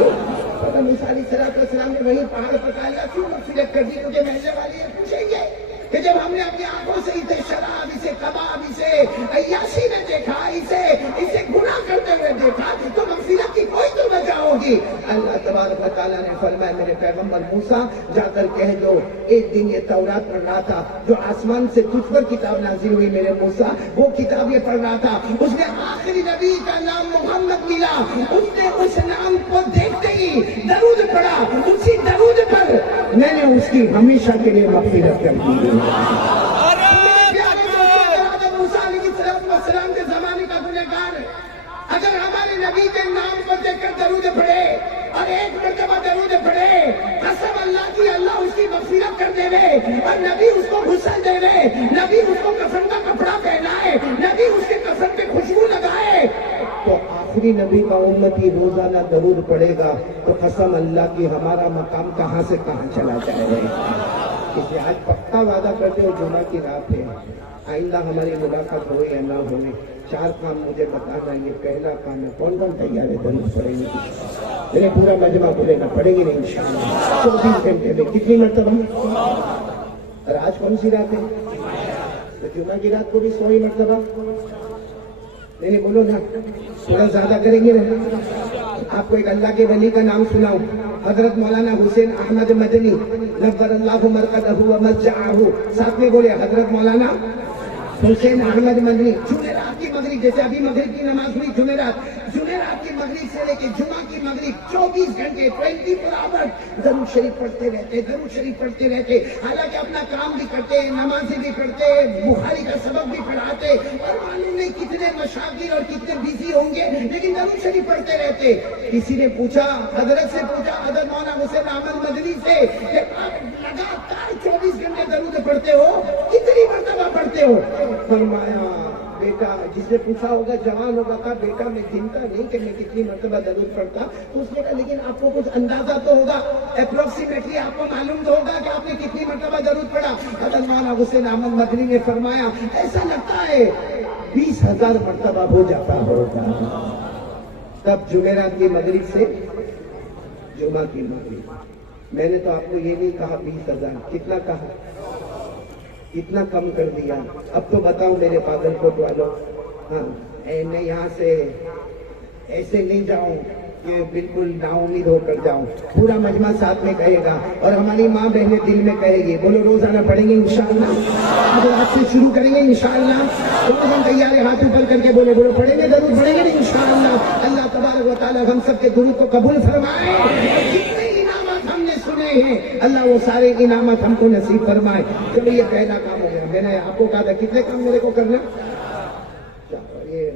پتہ موسیٰ علیہ السلام نے وہی پہاڑ پکایا, کیوں مغفرت کر دی؟ مجھے محلے والے یہ پوچھیں گے کہ جب ہم نے اپنی آنکھوں سے اسے شراب, اسے کباب, اسے عیاشی میں دیکھا, اسے گناہ کرتے ہوئے دیکھا, تو مغفرت کی کوئی تو وجہ ہوگی. اللہ تبارک و تعالیٰ نے فرمایا میرے پیغمبر موسیٰ جا کر کہہ دو ایک دن یہ تورات پڑھ رہا تھا, جو آسمان سے تجھ پر کتاب نازل ہوئی میرے موسیٰ, وہ کتاب یہ پڑھ رہا تھا, اس نے آخری نبی کا نام محمد ملا, اس نے اس نام کو دیکھتے ہی درود پڑھا, اسی درود پر میں نے اس کی ہمیشہ کے لیے مغفرت کر دی. موسیٰ علیہ السلام کے زمانے کا گنہگار اگر ہمارے نبی کے نام پر دیکھ کر درود پڑھے اور ایک مرتبہ درود پڑھے, قسم اللہ کی اللہ اس کی مغفرت کر دے وے, اور نبی اس کو غسل دے وے, نبی اس کو کفن کا کپڑا پہنائے, نبی اس کے کفن پہ خوشبو لگائے, تو آخری نبی کا امتی روزانہ درود پڑھے گا تو قسم اللہ کی ہمارا مقام کہاں سے کہاں چلا جائے گا. کہ آج پکا وعدہ کرتے ہو جمعہ کی رات ہے, آئندہ ہماری ملاقات ہوئے یا نہ ہوئے, 4 کام مجھے بتانا. یہ پہلا کام ہے. کون کون تیار ہے درود پڑھیں گے؟ میرے پورا مجمع بولے گا پڑھیں گے نہیں انشاءاللہ 24 گھنٹے میں. کتنی مرتبہ؟ اور آج کون سی رات ہے؟ تو جمعہ کی رات کو بھی 100 مرتبہ. نہیں بولو نا, تھوڑا زیادہ کریں گے نا. آپ کو ایک اللہ کے ولی کا نام سناؤں, حضرت مولانا حسین احمد مدنی نور اللہ مرقدہ و مسجعہ. ساتھ میں بولے حضرت مولانا حسین احمد مدنی. جمعرات کی مغرب, جیسے ابھی مغرب کی نماز ہوئی جمعرات کی مغرب سے لے کے جمعہ کی مغرب 24 گھنٹے 24 آورز درود شریف پڑھتے رہتے. حالانکہ اپنا کام بھی کرتے, نمازیں بھی پڑھتے, بخاری کا سبق بھی پڑھاتے, اور معلوم نہیں کتنے مشاغل اور کتنے بزی ہوں گے, لیکن درود شریف پڑھتے رہتے. کسی نے پوچھا, حضرت سے پوچھا, حضرت مولانا حسین احمد مدنی سے, کہ آپ لگاتار 24 گھنٹے درود پڑھتے ہو, کتنی مرتبہ پڑھتے ہو؟ فرمایا بیٹا, جس نے پوچھا ہوگا جوان ہوگا, کہا بیٹا میں گنتا نہیں کہ میں کتنی مرتبہ درود پڑھتا. تو اس نے کہا لیکن آپ کو کچھ اندازہ تو ہوگا, اپروکسیمیٹلی آپ کو معلوم تو ہوگا کہ آپ نے کتنی مرتبہ درود پڑھا. حضرت مولانا حسین احمد مدنی نے فرمایا ایسا لگتا ہے 20,000 مرتبہ ہو جاتا ہوگا. تب جمعرات کی مغرب سے جمعہ کی مغرب. میں نے تو آپ کو یہ نہیں کہا 20,000, کتنا کہا, اتنا کم کر دیا. اب تو بتاؤ میرے پاگل کوٹ والوں, ہاں میں یہاں سے ایسے نہیں جاؤں کہ بالکل نا امید ہو کر جاؤں. پورا مجمع ساتھ میں کہے گا, اور ہماری ماں بہنیں دل میں کہے گی. بولو روزانہ پڑھیں گے انشاءاللہ. اب آج سے شروع کریں گے انشاءاللہ. ہم تیار ہے, ہاتھ اوپر کر کے بولے بولو پڑھیں گے, درود پڑھیں گے انشاءاللہ. اللہ تبارک و تعالی ہم سب کے درود کو قبول فرمائے. جتنے انعامات ہم نے سنے ہیں اللہ وہ سارے انعامات ہم کو نصیب فرمائے. چلو یہ پہلا کام ہو گیا. میں نے آپ کو کہا تھا کتنے کام میرے کو کرنا. یہ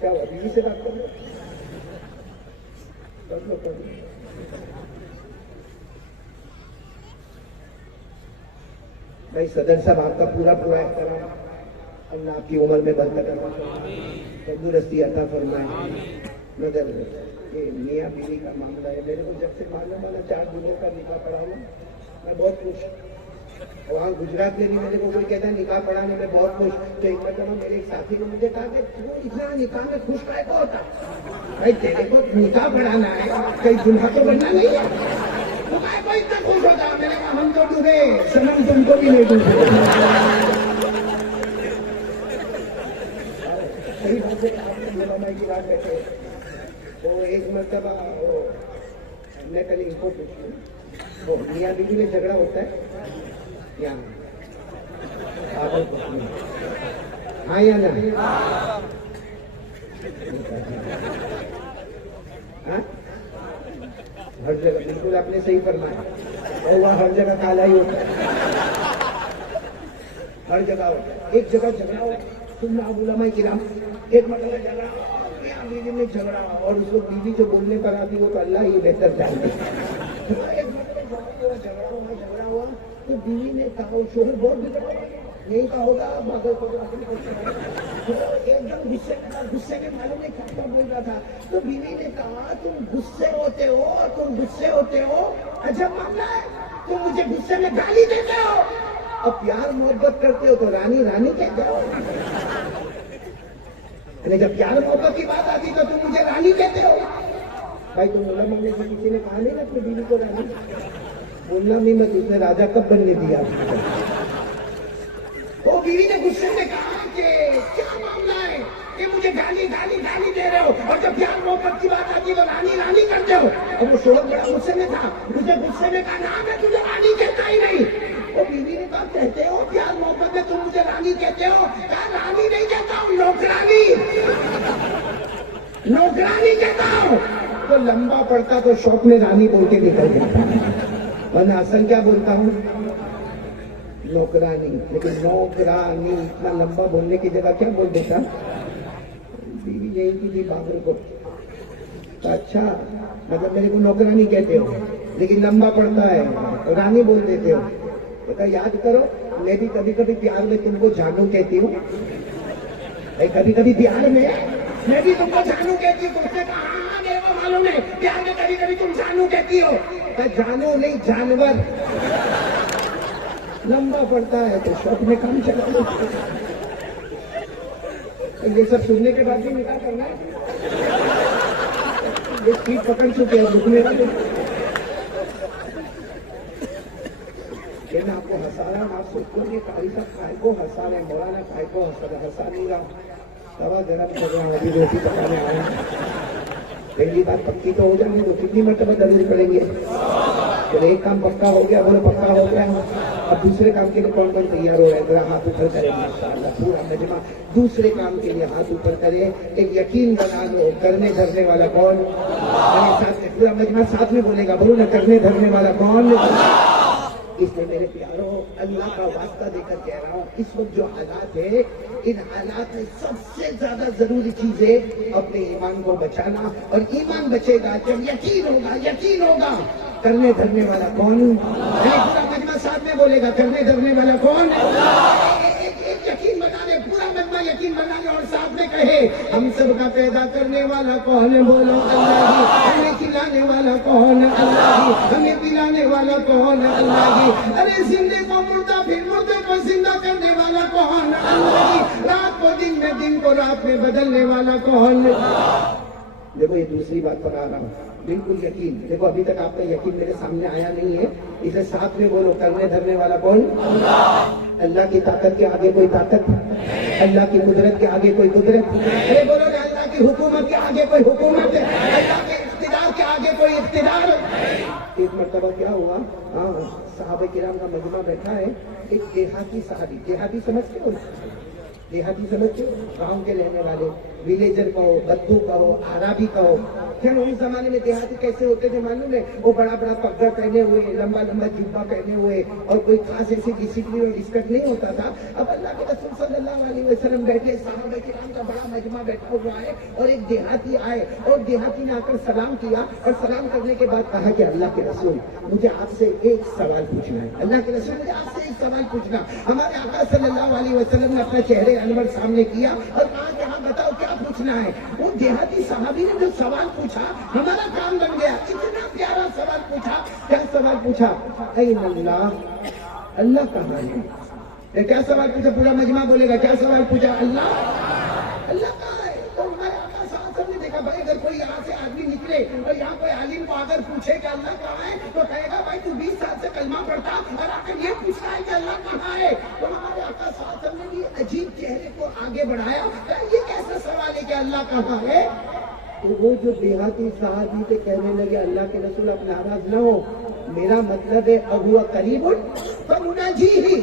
کیا ہوا, بیوی سے بات کر لو. بھائی صدر صاحب آپ کا پورا احترام, اللہ آپ کی عمر میں برکت عطا فرمائے, تندرستی عطا فرمائے. مگر یہ میاں بیوی کا معاملہ ہے, میرے کو جب سے معلوم والا 4 دنوں کا نکاح پڑھا ہوں میں بہت خوش. وہاں گجرات میں بھی میرے کو کوئی کہتا ہے نکاح پڑھانے میں بہت خوش. تو ایک مرتبہ میرے ایک ساتھی نے مجھے کہا کہ تو اتنا نکاح میں خوش کا کو ہوتا. بھائی تیرے کو نکاح پڑھانا ہے, کہیں دلہا تو بننا نہیں ہے, تو کو اتنا خوش ہوتا. میں نے کہا ہم تو ڈوبے, سنم تم کو بھی نہیں ڈوبے. صحیح بات ہے, آپ نے علماء کی بات کہتے ہیں. تو ایک مرتبہ میں کل ان کو پوچھوں, میاں بیوی میں جھگڑا ہوتا ہے کیا, ہاں یا نہ؟ ہر جگہ بالکل آپ نے صحیح فرمایا, اور وہاں ہر جگہ کالا ہی ہوتا ہے, ہر جگہ ہوتا ہے. ایک جگہ جھگڑا ہو, سننا علماء کرام, ایک مرتبہ جھگڑا, بیوی میں جھگڑا, اور اس کو بیوی جو بولنے پر آتی وہ تو اللہ ہی بہتر جانتے. ایک مرتبہ جھگڑا ہوا تو بیوی نے کہا, شوہر بہت بگڑا یہی کہا ہوگا مگر کو ایک دم غصے میں معلوم نہیں کیا بول رہا تھا. تو بیوی نے کہا تم غصے ہوتے ہو, عجب معاملہ ہے, تم مجھے غصے میں گالی دیتے ہو, اب پیار محبت کرتے ہو تو رانی رانی کہتے ہو. جب پیار محبت کی بات آتی تو تم مجھے رانی کہتے ہو. بھائی تم علماء میں سے کسی نے کہا نہیں نا اپنی بیوی کو رانی بولنا نہیں, میں تجھے راجا کب بننے دیا. تو بیوی نے غصے میں کہا کہ کیا معاملہ ہے کہ مجھے گالی دے رہے ہو, اور جب پیار محبت کی بات آتی ہے تو رانی کرتے ہو. اور وہ شوہر بڑا غصے میں تھا, مجھے غصے میں کہا نہ میں تجھے رانی کہتا ہی نہیں. وہ بیوی نے کہا کہتے ہو پیار محبت میں تم مجھے رانی کہتے ہو. کہا رانی نہیں کہتا ہوں, نوکرانی کہتا ہوں. تو لمبا پڑتا تو شوق میں رانی بول کے نکل جاتا, ورنہ اصل کیا بولتا ہوں نوکرانی. لیکن نوکرانی اتنا لمبا بولنے کی جگہ کیا بول دیتا, بیوی یہی کی تھی بابر کو. اچھا مطلب میرے کو نوکرانی کہتے ہو لیکن لمبا پڑتا ہے, رانی بول دیتے ہو. تو یاد کرو میں بھی کبھی کبھی پیار میں تم کو جانو کہتی ہوں, کبھی کبھی پیار میں میں بھی تم کو جانو کہتی ہوں. تم سے کہا ہاں میرے کو معلوم ہے پیار میں کبھی کبھی تم جانو کہتی ہو. جانو نہیں جانور. لمبا پڑتا ہے تو شوق میں کام چلا. یہ سب سننے کے بعد بھی نکاح کرنا ہے؟ یہ سیٹ پکڑ چکے ہیں رکنے والے. میں آپ کو ہنسا رہا ہوں, آپ سوچو کہ قاری صاحب کھائے کو ہنسا رہے ہیں, مولانا کھائے کو ہنسا نہیں رہا, توا گرم کر رہا ہوں, ابھی روٹی پکانے آیا. پہلی بات پکی تو ہو جائیں گے تو کتنی مرتبہ ضرور پڑیں گے؟ پھر ایک کام پکا ہو گیا, بولو پکا ہو گیا, اب دوسرے کام کے لیے کون کون تیار ہو رہا ہے؟ ذرا ہاتھ اوپر کرے ماشاءاللہ پورا مجمع. دوسرے کام کے لیے ہاتھ اوپر کرے. ایک یقین بنا لو, کرنے دھرنے والا کون؟ پورا مجمع ساتھ میں بولے گا, بولو نا, کرنے دھرنے والا کون؟ اس لیے میرے پیاروں, اللہ کا واسطہ دے کر کہہ رہا ہوں, اس وقت جو حالات ہے, ان حالات میں سب سے زیادہ ضروری چیز ہے اپنے ایمان کو بچانا. اور ایمان بچے گا جب یقین ہوگا. کرنے دھرنے والا کون؟ پورا مجمع ساتھ میں بولے گا, کرنے دھرنے والا کون؟ ایک یقین بنا لے, پورا مجمع یقین بنا لے اور ساتھ میں کہے, ہم سب کا پیدا کرنے والا کون؟ بولو اللہ ہی. ہمیں کھلانے والا کون؟ اللہ ہی. ہمیں پلانے والا کون؟ اللہ ہی. ارے زندے کو مردہ, پھر مردے کو زندہ کرنے والا کون؟ اللہ ہی. رات کو دن میں, دن کو رات میں بدلنے والا کون؟ دیکھو یہ دوسری بات پر آ رہا ہوں, بالکل یقین. دیکھو ابھی تک آپ کا یقین میرے سامنے آیا نہیں ہے, اسے ساتھ میں بولو, کرنے دھرنے والا کون؟ اللہ کی طاقت کے آگے کوئی طاقت, اللہ کی قدرت کے آگے کوئی قدرت. ارے بولو نا, اللہ کی حکومت کے آگے کوئی حکومت, اللہ کے اقتدار کے آگے کوئی اقتدار. ایک مرتبہ کیا ہوا, صحابہ کرام کا مجمع بیٹھا ہے, ایک دیہاتی صحابی, دیہاتی سمجھتے ہو, دیہاتی سمجھتے ہو, گاؤں کے رہنے والے, ویلیجر کا ہو, بدو کا ہو, عربی کا ہو. پھر اس زمانے میں دیہاتی کیسے ہوتے تھے معلوم ہے؟ وہ بڑا بڑا پگڑا پہنے ہوئے, لمبا لمبا جبہ پہنے ہوئے, اور کوئی خاص ایسی ڈسپلن اور رسپیکٹ نہیں ہوتا تھا. اب اللہ کے رسول صلی اللہ علیہ وسلم بیٹھے, صحابہ کرام کا بڑا مجمع بیٹھا ہوا ہے, اور ایک دیہاتی آئے, اور دیہاتی نے آ کر سلام کیا, اور سلام کرنے کے بعد کہا کہ اللہ کے رسول مجھے آپ سے ایک سوال پوچھنا ہے. اللہ کے رسول مجھے آپ سے ایک سوال پوچھنا. ہمارے آقا صلی اللہ علیہ وسلم نے اپنا چہرے انور سامنے کیا اور کہا کہ ہاں بتاؤ کیا پوچھنا ہے. وہ دیہاتی صحابی نے جو سوال پوچھا, ہمارا کام بن گیا. اتنا پیارا سوال پوچھا. کیا سوال پوچھا؟ این اللہ, اللہ کہاں ہے؟ کیا سوال پوچھا؟ پورا مجمع بولے گا, کیا سوال پوچھا؟ اللہ کہاں ہے؟ تو ہمارے آقا صلی اللہ علیہ وسلم نے دیکھا, بھائی اگر کوئی یہاں سے آدمی نکلے اور یہاں کوئی عالم کو اگر پوچھے کہ اللہ کہاں ہے, تو کہے گا بھائی تو 20 سال سے کلمہ پڑھتا اور آ کر یہ پوچھتا ہے کہ اللہ کہاں ہے. تو ہمارے آقا صلی اللہ علیہ وسلم نے بھی عجیب چہرے کو آگے بڑھایا, یہ کیسا سوال ہے کہ اللہ کہاں ہے. تو وہ جو دیہاتی صحابی سے کہنے لگے, اللہ کے رسول آپ ناراض نہ ہو, میرا مطلب ہے ابو قریب فنناجیہ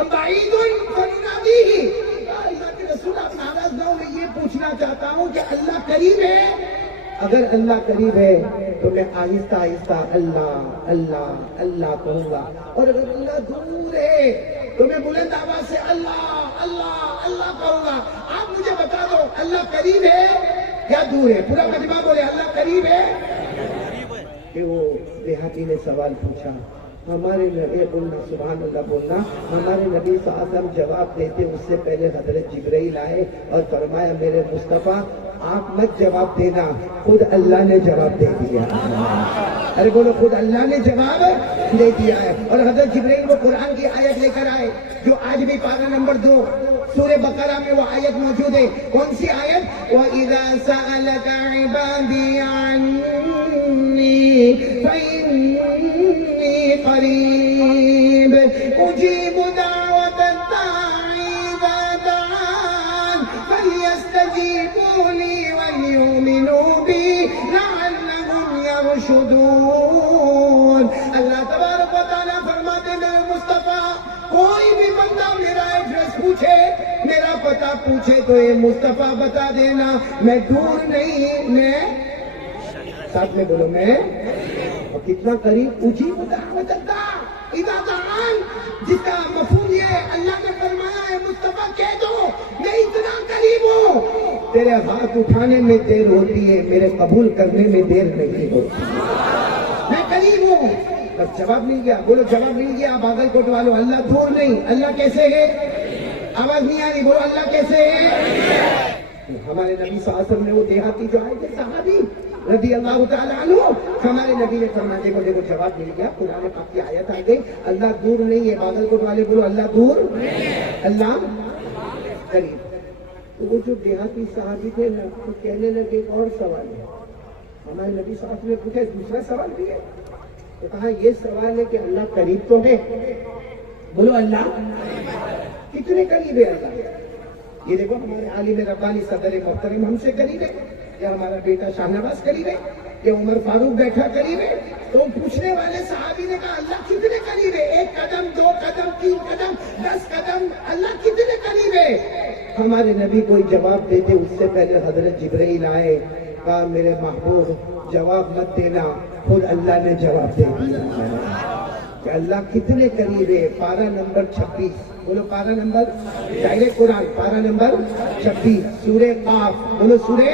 ام بعید فننادیہ. اللہ کے رسول آپ ناراض نہ ہو, میں یہ پوچھنا چاہتا ہوں کہ اللہ قریب ہے. اگر اللہ قریب ہے تو میں آہستہ آہستہ اللہ اللہ اللہ کہوں گا, اور اگر اللہ دور ہے تو میں بلند آواز سے اللہ اللہ اللہ کہوں گا. آپ مجھے بتا دو, اللہ قریب ہے یا دور ہے؟ پورا مجمع بولے, اللہ قریب ہے. کہ وہ دیہاتی نے سوال پوچھا, ہمارے نبی بولنا, سبحان اللہ بولنا, ہمارے نبی صلی اللہ علیہ وسلم جواب دیتے اس سے پہلے حضرت جبرائیل آئے اور فرمایا, میرے مصطفیٰ آپ مت جواب دینا, خود اللہ نے جواب دے دیا. ارے بولو, خود اللہ نے جواب دے دیا ہے. اور حضرت جبرائیل وہ قرآن کی آیت لے کر آئے, جو آج بھی پارہ نمبر 2 سورہ بقرہ میں وہ آیت موجود ہے. کون سی آیت؟ وَإِذَا سَأَلَكَ عِبَادِي عَنِّي فَإِنِّي قَرِيبٌ أُجِيبُ دَعْوَةَ الدَّاعِ إِذَا دَعَانِ فَلْيَسْتَجِيبُوا لِي وَلْيُؤْمِنُوا بِي لَعَلَّهُمْ يَرْشُدُونَ. اللہ تبارک و تعالیٰ فرماتے ہیں, میرے مصطفیٰ کوئی بھی بندہ میرا ایڈریس پوچھے, میرا پتہ پوچھے تو اے مصطفیٰ بتا دینا, میں دور نہیں, میں ساتھ میں بولو, میں اور کتنا قریب. اجیب دعوت الداع اذا دعان, جس کا مفہوم یہ ہے, اللہ نے فرمایا ہے مصطفیٰ کہہ دو میں اتنا قریب ہوں, تیرے ہاتھ اٹھانے میں دیر ہوتی ہے, میرے قبول کرنے میں دیر نہیں ہوتی. میں قریب ہوں. بس جواب مل گیا, بولو جواب مل گیا. باگل کوٹ والوں, اللہ دور نہیں, اللہ کیسے ہے؟ آواز نہیں آ رہی, بولو اللہ کیسے ہے؟ ہمارے نبی صلی اللہ علیہ وسلم نے وہ دیہاتی جو آئے تھے صحابی رضی اللہ تعالیٰ عنہ, ہمارے نبی نے فرمایا, دیکھو دیکھو جواب مل گیا, قرآن پاک کی آیت آ گئی, اللہ دور نہیں ہے. باگل کوٹ والے بولو اللہ دور, اللہ قریب. تو وہ جو دیہاتی صحابی تھے نا تو کہنے لگے ایک اور سوال ہے. ہمارے نبی صلی اللہ علیہ وسلم نے پوچھا دوسرا سوال بھی ہے. تو کہا یہ سوال ہے کہ اللہ قریب تو ہے. بولو اللہ کتنے قریب ہے اللہ. یہ دیکھو ہمارے عالم ربانی صدر محترم ہم سے قریب ہے, یا ہمارا بیٹا شاہ نواز قریب ہے, یا عمر فاروق بیٹھا قریب ہے. تو پوچھنے والے صحابی نے کہا اللہ کتنے قریب ہے, 1 قدم 2 قدم 3 قدم 10 قدم, اللہ کتنے قریب ہے. ہمارے نبی کوئی جواب دیتے اس سے پہلے حضرت جبرائیل آئے, کہا میرے محبوب جواب مت دینا, خود اللہ نے جواب دے دیا کہ اللہ کتنے قریب ہے. پارہ نمبر 26, بولو پارہ نمبر, ڈائریکٹ قرآن پارہ نمبر 26 سورہ قاف. بولو سورہ.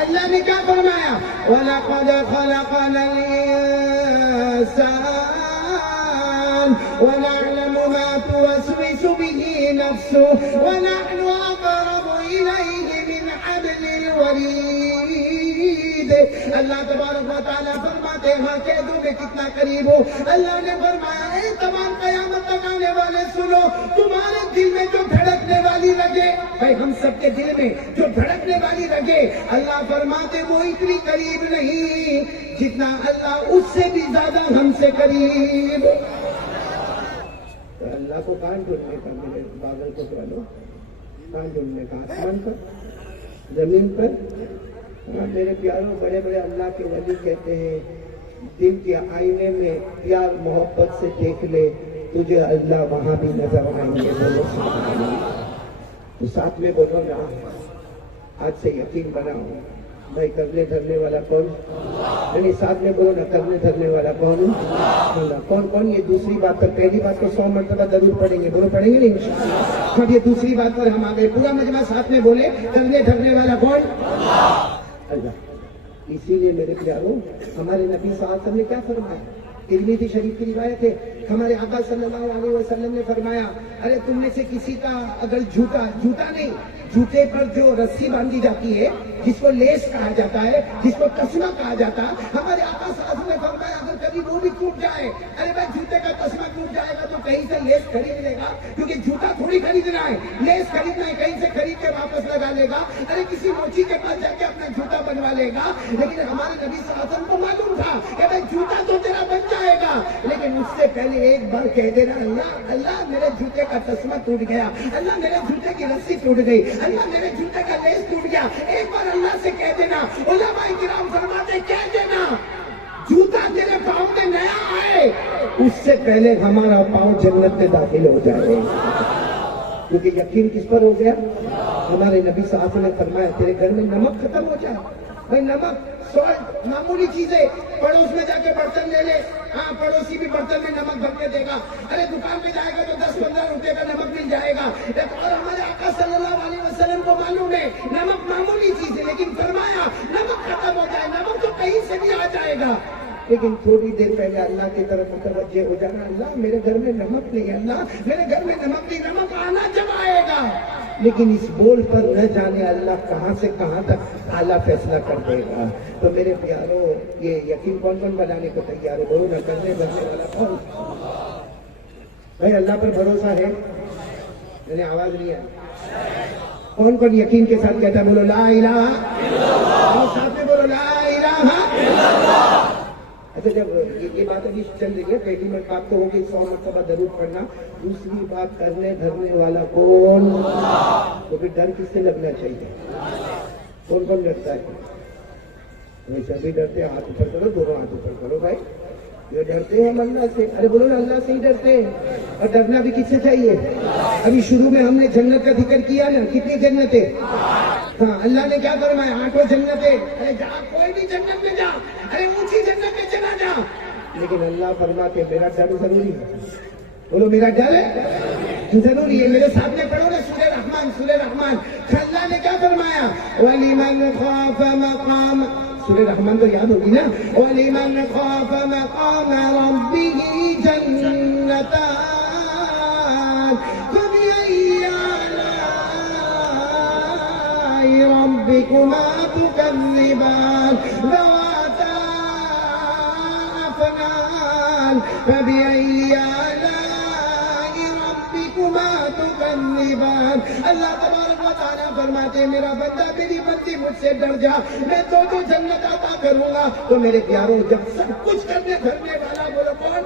اللہ نے کیا فرمایا, وَلَقَدْ خَلَقْنَا الْإِنسَانَ وَنَعْلَمُ مَا تُوَسْوِسُ بِهِ نَفْسُهُ وَنَحْنُ أَقْرَبُ إِلَيْهِ مِنْ حَبْلِ الْوَرِيدِ. اللہ تبارک و تعالیٰ فرماتے ہاں کہہ دوں میں کتنا قریب ہو. اللہ نے فرمایا اے تمام قیامت تک آنے والے سنو, تمہارے دل میں جو دھڑکنے والی رگے, بھائی ہم سب کے دل میں جو دھڑکنے والی رگے, اللہ فرماتے وہ اتنی قریب نہیں جتنا اللہ اس سے بھی زیادہ ہم سے قریب. تو اللہ کو کہاں ڈھونڈنے کا, میرے بادل کو چلو کہاں ڈھونڈنے کا, آسمان پر, زمین پر. میرے پیاروں بڑے بڑے اللہ کے ولی کہتے ہیں دل کے آئینے میں پیار محبت سے دیکھ لے, تجھے اللہ وہاں بھی نظر آئیں گے. بولو سبحان اللہ. تو ساتھ میں بولو نا, آج سے یقین بناؤ بھائی کرنے دھرنے والا کون, یعنی ساتھ میں بولو نا کرنے دھرنے والا کون, اللہ. کون کون یہ دوسری بات پر, پہلی بات کو 100 مرتبہ ضرور پڑھیں گے, بولو پڑھیں گے نہیں انشاءاللہ. اب یہ دوسری بات پر ہم آگے پورا مجمع ساتھ میں بولے کرنے دھرنے والا کون, اللہ. اسی لیے میرے پیاروں ہمارے نبی صلی اللہ علیہ وسلم نے کیا فرمایا, ترمذی شریف کی روایت ہے, ہمارے آقا صلی اللہ علیہ وسلم نے فرمایا ارے تم میں سے کسی کا اگر جوتا نہیں, جوتے پر جو رسی باندھی جاتی ہے جس کو لیس کہا جاتا ہے, جس کو تسمہ کہا جاتا ہے, ہمارے آقا صلی اللہ علیہ وسلم نے فرمایا اگر کبھی وہ بھی ٹوٹ جائے, ارے بھائی جوتے کا تسمہ ٹوٹ جائے گا تو کہیں سے لیس خرید لے گا, کیونکہ جوتا تھوڑی خریدنا ہے, لیس خریدنا ہے, کہیں سے خرید کے واپس لگا لے گا, ارے کسی موچی کے پاس جا کے اپنا جوتا بنوا لے گا. لیکن ہمارے نبی صلی اللہ علیہ وسلم کو معلوم تھا کہ بھائی جوتا تو تیرا بن جائے گا, لیکن اس سے پہلے ایک بار کہہ دینا اللہ اللہ میرے جوتے کا تسمہ ٹوٹ گیا, اللہ میرے جوتے کی رسی ٹوٹ گئی, اللہ میرے جوتے کا لیس ٹوٹ گیا. ایک بار اللہ سے کہہ دینا. علماء کرام فرماتے کہہ دینا جوتا تیرے پاؤں میں نیا آئے اس سے پہلے ہمارا پاؤں جنت میں داخل ہو جائے, کیونکہ یقین کس پر ہو گیا, ہمارے نبی صلی اللہ علیہ وسلم نے فرمایا تیرے گھر میں نمک ختم ہو جائے. بھائی نمک سالٹ معمولی چیز ہے, پڑوس میں جا کے برتن لے لے, ہاں پڑوسی بھی برتن میں نمک بھر کے دے گا, ارے دکان میں جائے گا تو 10-15 روپے کا نمک مل جائے گا. اور ہمارے آقا صلی اللہ علیہ وسلم کو معلوم ہے نمک معمولی چیز ہے, لیکن فرمایا نمک ختم ہو جائے, نمک تو کہیں سے بھی آ جائے گا, لیکن تھوڑی دیر پہلے اللہ کی طرف متوجہ ہو جانا, اللہ میرے گھر میں نمک نہیں, اللہ میرے گھر میں نمک نہیں, نمک آنا جب آئے گا. لیکن اس بول پر نہ جانے اللہ کہاں سے کہاں تک اعلیٰ فیصلہ کر دے گا. تو میرے پیاروں یہ یقین کون کون بنانے کو تیار ہے, بولو نہ کرنے بننے والا کون, بھائی اللہ پر بھروسہ ہے, میں نے آواز نہیں آئی, کون کون یقین کے ساتھ کہتا ہے, بولو لا الہ الا اللہ, ساتھ میں بولو لا الہ الا اللہ. اچھا جب یہ بات ابھی چل رہی ہے, پہلی بات تو ہوگی 100 مرتبہ ضرور پڑھنا, دوسری بات کرنے دھرنے والا کون, تو پھر ڈر کس سے لگنا چاہیے, کون کون ڈرتا ہے, ہمیشہ بھی ڈرتے, ہاتھ اوپر کرو, دونوں ہاتھ اوپر کرو بھائی, جو ڈرتے ہیں ہم اللہ سے, ارے بولو نا اللہ سے ہی ڈرتے ہیں, اور ڈرنا بھی کس سے چاہیے. ابھی شروع میں ہم نے جنت کا ذکر کیا نا, کتنی جنتیں, ہاں اللہ نے کیا فرمایا 8 جنتیں, ارے جا کوئی بھی جنت میں جا, ارے اونچی جنت میں چلا جا, لیکن اللہ فرماتے میرا ڈر ضروری ہے, بولو میرا ڈر ضروری ہے. میرے سامنے پڑھو نا سورہ رحمان, سورہ رحمان, اللہ نے کیا فرمایا, وَلِمَنْ خَافَ مَقَامَ, سورہ رحمان تو یاد ہوگی نا, وَلِمَنْ خَافَ مَقَامَ رَبِّهِ جَنَّتَانِ فَبِأَيِّ آلَاءِ رَبِّكُمَا تُكَذِّبَانِ ذَوَاتَا أَفْنَانٍ فَبِأَيِّ آلَاءِ رَبِّكُمَا ما تكذبان. اللہ تبارک و تعالیٰ فرماتے ہیں میرا بندہ میری بندی مجھ سے ڈر جا, میں تو جنت عطا کروں گا. تو میرے پیاروں جب سب کچھ کرنے دھرنے والا بولو کون؟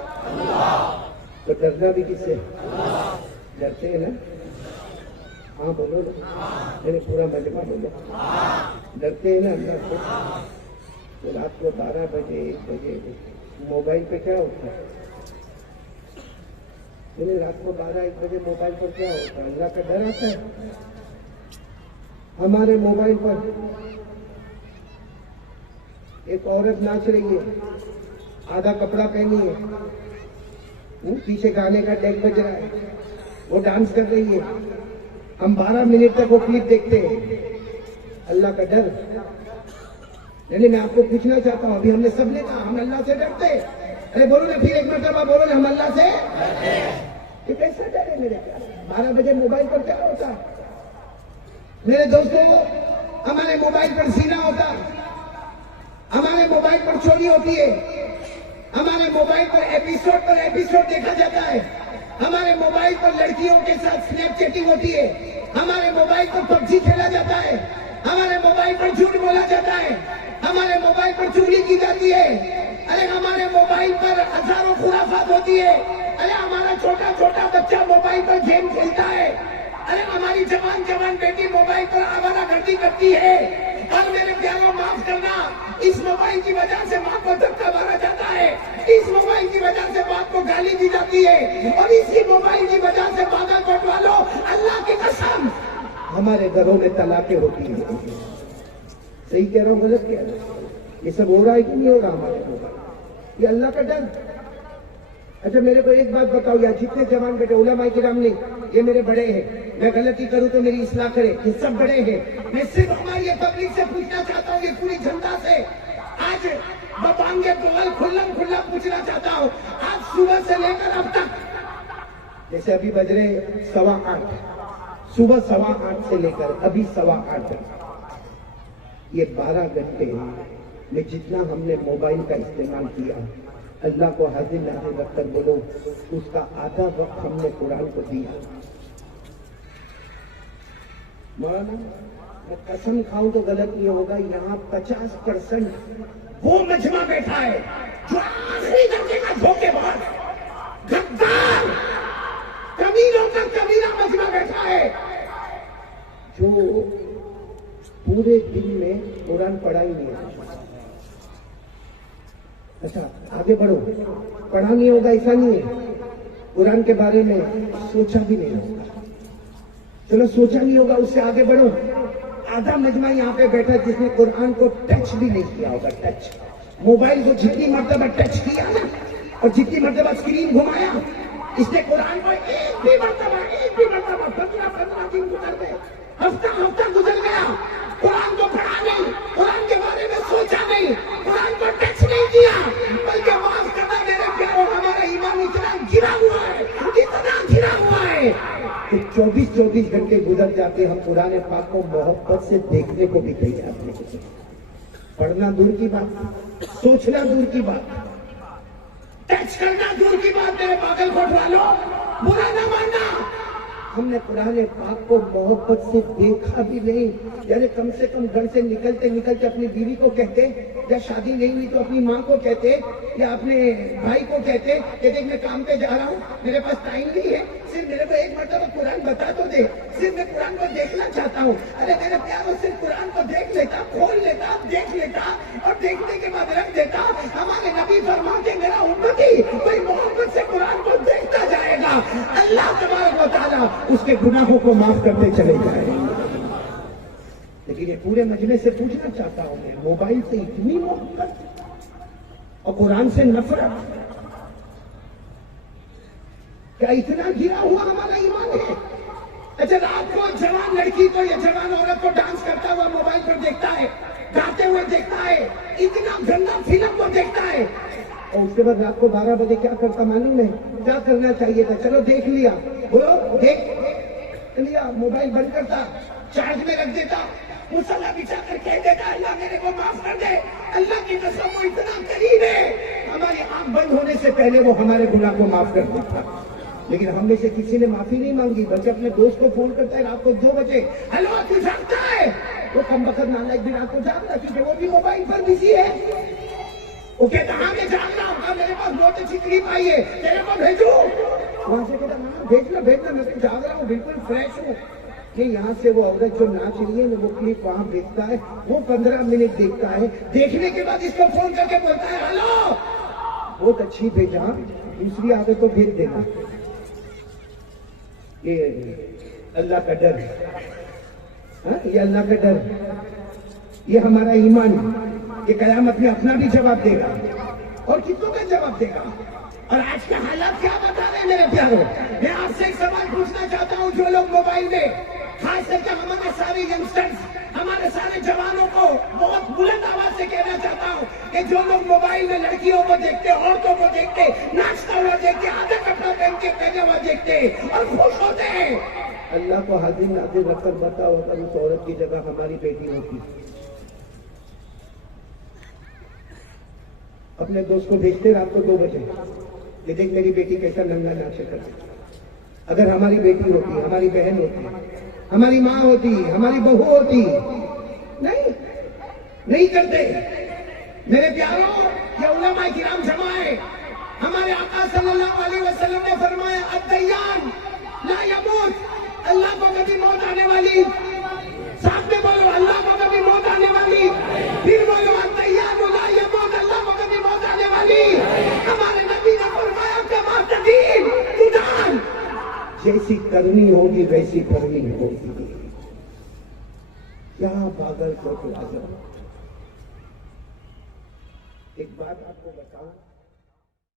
تو ڈرنا بھی کس سے؟ ڈرتے ہیں نا؟ ہاں بولو نا, میرے پورا مجمع بولو. ڈرتے ہیں نا اللہ سے؟ تو رات کو 12 بجے 1 بجے موبائل پہ کیا ہوتا ہے؟ رات کو 12-1 بجے موبائل پر کیا ہوتا ہے؟ اللہ کا ڈر آتا ہے. ہمارے موبائل پر ایک عورت ناچ رہی ہے, آدھا کپڑا پہنی ہے, پیچھے گانے کا ڈیک بج رہا ہے, وہ ڈانس کر رہی ہے, ہم 12 منٹ تک وہ کلپ دیکھتے ہیں. اللہ کا ڈر. یعنی میں آپ کو پوچھنا چاہتا ہوں, ابھی ہم نے سب نے کہا ہم اللہ سے ڈرتے. ارے بولو نا پھر ایک مرتبہ بولو نا, ہم اللہ سے یہ کیسا ڈر ہے میرے پیارے؟ 12 بجے موبائل پر کیا ہوتا ہے میرے دوستوں؟ ہمارے موبائل پر زنا ہوتا ہے, ہمارے موبائل پر چوری ہوتی ہے, ہمارے موبائل پر ایپیسوڈ دیکھا جاتا ہے, ہمارے موبائل پر لڑکیوں کے ساتھ سنیپ چیٹنگ ہوتی ہے, ہمارے موبائل پر پب جی کھیلا جاتا ہے, ہمارے موبائل پر جھوٹ بولا جاتا ہے, ہمارے موبائل پر چوری کی جاتی ہے. ارے ہمارے موبائل پر ہزاروں خرافات ہوتی ہے. ارے ہمارا چھوٹا بچہ موبائل پر گیم کھیلتا ہے. ارے ہماری جوان بیٹی موبائل پر آوارہ گردی کرتی ہے. اور میرے پیاروں معاف کرنا, اس موبائل کی وجہ سے ماں کو دھکا مارا جاتا ہے, اس موبائل کی وجہ سے باپ کو گالی دی جاتی ہے, اور اسی موبائل کی وجہ سے باغا کوٹ والوں اللہ کی قسم ہمارے گھروں میں طلاقیں ہوتی ہیں. صحیح کہہ رہا ہوں غلط کہہ رہا ہوں؟ یہ سب ہو رہا ہے کہ نہیں ہو رہا ہمارے موبائل؟ یہ اللہ کا ڈر. اچھا میرے کو ایک بات بتاؤ, یا جتنے جوان بیٹے علماء کرام نے, یہ میرے بڑے ہیں, میں غلطی کروں تو میری اصلاح کرے, یہ سب بڑے ہیں. میں صرف ہماری پبلک سے پوچھنا چاہتا ہوں, یہ پوری جنتا سے آج بپانگے بول کھلا پوچھنا چاہتا ہوں, آج صبح سے لے کر اب تک, جیسے ابھی بج رہے 8:15, صبح 8:15 سے لے کر ابھی 8:15 تک, یہ 12 گھنٹے میں جتنا ہم نے موبائل کا استعمال کیا, اللہ کو حاضر ناظر رکھ کر بولو اس کا آدھا وقت ہم نے قرآن کو دیا. مولانا میں قسم کھاؤں تو غلط نہیں ہوگا, یہاں 50% وہ مجمع بیٹھا ہے جو آخری درجے کا دھوکے باز غدار کمینوں کا کمینہ مجمع بیٹھا ہے, جو پورے دن میں قرآن پڑھا ہی نہیں ہے. اچھا آگے بڑھو, پڑھا نہیں ہوگا ایسا نہیں ہے, قرآن کے بارے میں سوچا بھی نہیں ہوگا. چلو سوچا نہیں ہوگا, اس سے آگے بڑھو. آدھا مجمع یہاں پہ بیٹھا جس نے قرآن کو ٹچ بھی نہیں کیا ہوگا. ٹچ موبائل کو جتنی مرتبہ ٹچ کیا نا, اور جتنی مرتبہ اسکرین گھمایا, اس نے قرآن کو ایک بھی مرتبہ 15 دن گزر گئے, ہفتہ گزر گیا, قرآن کو پڑھا نہیں, قرآن کے بارے میں سوچا نہیں, قرآن کو ٹچ نہیں کیا, بلکہ معاف کرنا میرے پیاروں, ہمارا ایمان اتنا گرا ہوا ہے کہ 24 گھنٹے گزر جاتے, ہم قرآن پاک کو محبت سے دیکھنے کو بھی تیار نہیں. پڑھنا دور کی بات, سوچنا دور کی بات, ٹچ کرنا دور کی بات. میرے پاگل کوٹ والوں, برا نہ ماننا, ہم نے قرآن پاک کو محبت سے دیکھا بھی نہیں. یعنی کم سے کم گھر سے نکلتے اپنی بیوی کو کہتے, یا شادی نہیں ہوئی تو اپنی ماں کو کہتے, یا اپنے بھائی کو کہتے کہ دیکھ میں کام پہ جا رہا ہوں, میرے پاس ٹائم نہیں ہے, صرف میرے کو ایک مرتبہ قرآن بتا تو دے, صرف میں قرآن کو دیکھنا چاہتا ہوں. ارے میرے پیاروں, صرف قرآن کو دیکھ لیتا, کھول لیتا, دیکھ لیتا, اور دیکھنے کے بعد رکھ دیتا. ہمارے نبی فرماتے میرا امتی کوئی محبت سے قرآن کو دیکھتا جائے گا, اللہ تبارک و تعالیٰ اس کے گناہوں کو معاف کرتے چلے جائیں گے. لیکن یہ پورے مجمع سے پوچھنا چاہتا ہوں, میں موبائل سے اتنی محبت اور قرآن سے نفرت, کیا اتنا گرا ہوا ہمارا ایمان ہے؟ اچھا رات کو جوان لڑکی کو یا جوان عورت کو ڈانس کرتا ہوا موبائل پر دیکھتا ہے, گاتے ہوئے دیکھتا ہے, اتنا گندا فلم کو دیکھتا ہے, اور اس کے بعد رات کو 12 بجے کیا کرتا معلوم ہے؟ کیا کرنا چاہیے تھا؟ چلو دیکھ لیا, بولو دیکھ لیا, موبائل بند کرتا, چارج میں رکھ دیتا, مصلی بچھا کر کہہ دیتا اللہ میرے کو معاف کر دے. اللہ کی قسم وہ اتنا قریب ہے, ہماری آنکھ بند ہونے سے پہلے وہ ہمارے گناہ کو معاف کر دیتا. لیکن ہم میں سے کسی نے معافی نہیں مانگی، بلکہ اپنے دوست کو فون کرتا ہے رات کو 2 بجے، ہلو تو جاگتا ہے؟ وہ کم وقت نالائق بھی رات کو جاگتا کیونکہ وہ بھی موبائل پر بزی ہے۔ وہ کہتا ہاں میں جاگ رہا ہوں، میرے پاس بہت اچھی کلپ آئی ہے، تیرے کو بھیجوں؟ وہاں سے کہتا ہاں بھیجنا میں تو جاگ رہا ہوں، بالکل فریش ہوں۔ کہ یہاں سے وہ عورت جو ناچ رہی ہے وہ کلپ وہاں بھیجتا ہے، وہ 15 منٹ دیکھتا ہے، دیکھنے کے بعد اس کو فون کر کے بولتا ہے ہلو بہت اچھی بھیجا، دوسری عادت تو بھیج دینا۔ یہ اللہ کا ڈر ہے، یہ اللہ کا ڈر، یہ ہمارا ایمان کہ قیامت میں اپنا بھی جواب دے گا اور کتنوں کا جواب دے گا۔ اور آج کے حالات کیا بتا رہے ہیں میرے پیاروں؟ میں آپ سے ایک سوال پوچھنا چاہتا ہوں، جو لوگ موبائل میں، خاص کر کے ہمارے سارے ینگسٹرز، ہمارے سارے جوانوں کو بہت بلند آواز سے کہنا چاہتا ہوں کہ جو لوگ موبائل میں لڑکیوں کو دیکھتے، عورتوں کو دیکھتے، ناچتا ہوا دیکھتے، آدھا کپڑا پہن کے پہنا ہوا دیکھتے اور خوش ہوتے ہیں، اللہ کو حاضر ناظر رکھ کر بتاؤ اگر اس عورت کی جگہ ہماری بیٹی ہوتی، اپنے دوست کو بھیجتے رات کو 2 بجے کہ دیکھ میری بیٹی کیسا ننگا ناچ کرتی۔ اگر ہماری بیٹی ہوتی، ہماری بہن ہوتی، ہماری ماں ہوتی، ہماری بہو ہوتی، نہیں کرتے۔ میرے پیاروں، یہ علماء کرام جمع ہے، ہمارے آقا صلی اللہ علیہ وسلم نے فرمایا الدیان لا یموت، اللہ کو کبھی موت آنے والی، ساتھ میں بولو اللہ کو کبھی موت آنے والی، پھر بولو الدیان لا یموت، اللہ کو کبھی موت آنے والی۔ ہمارے نبی نے فرمایا کما تدین تدان، جیسی کرنی ہوگی ویسی بھرنی ہوگی۔ کیا پاگل کو ایک بات آپ کو بتاؤں،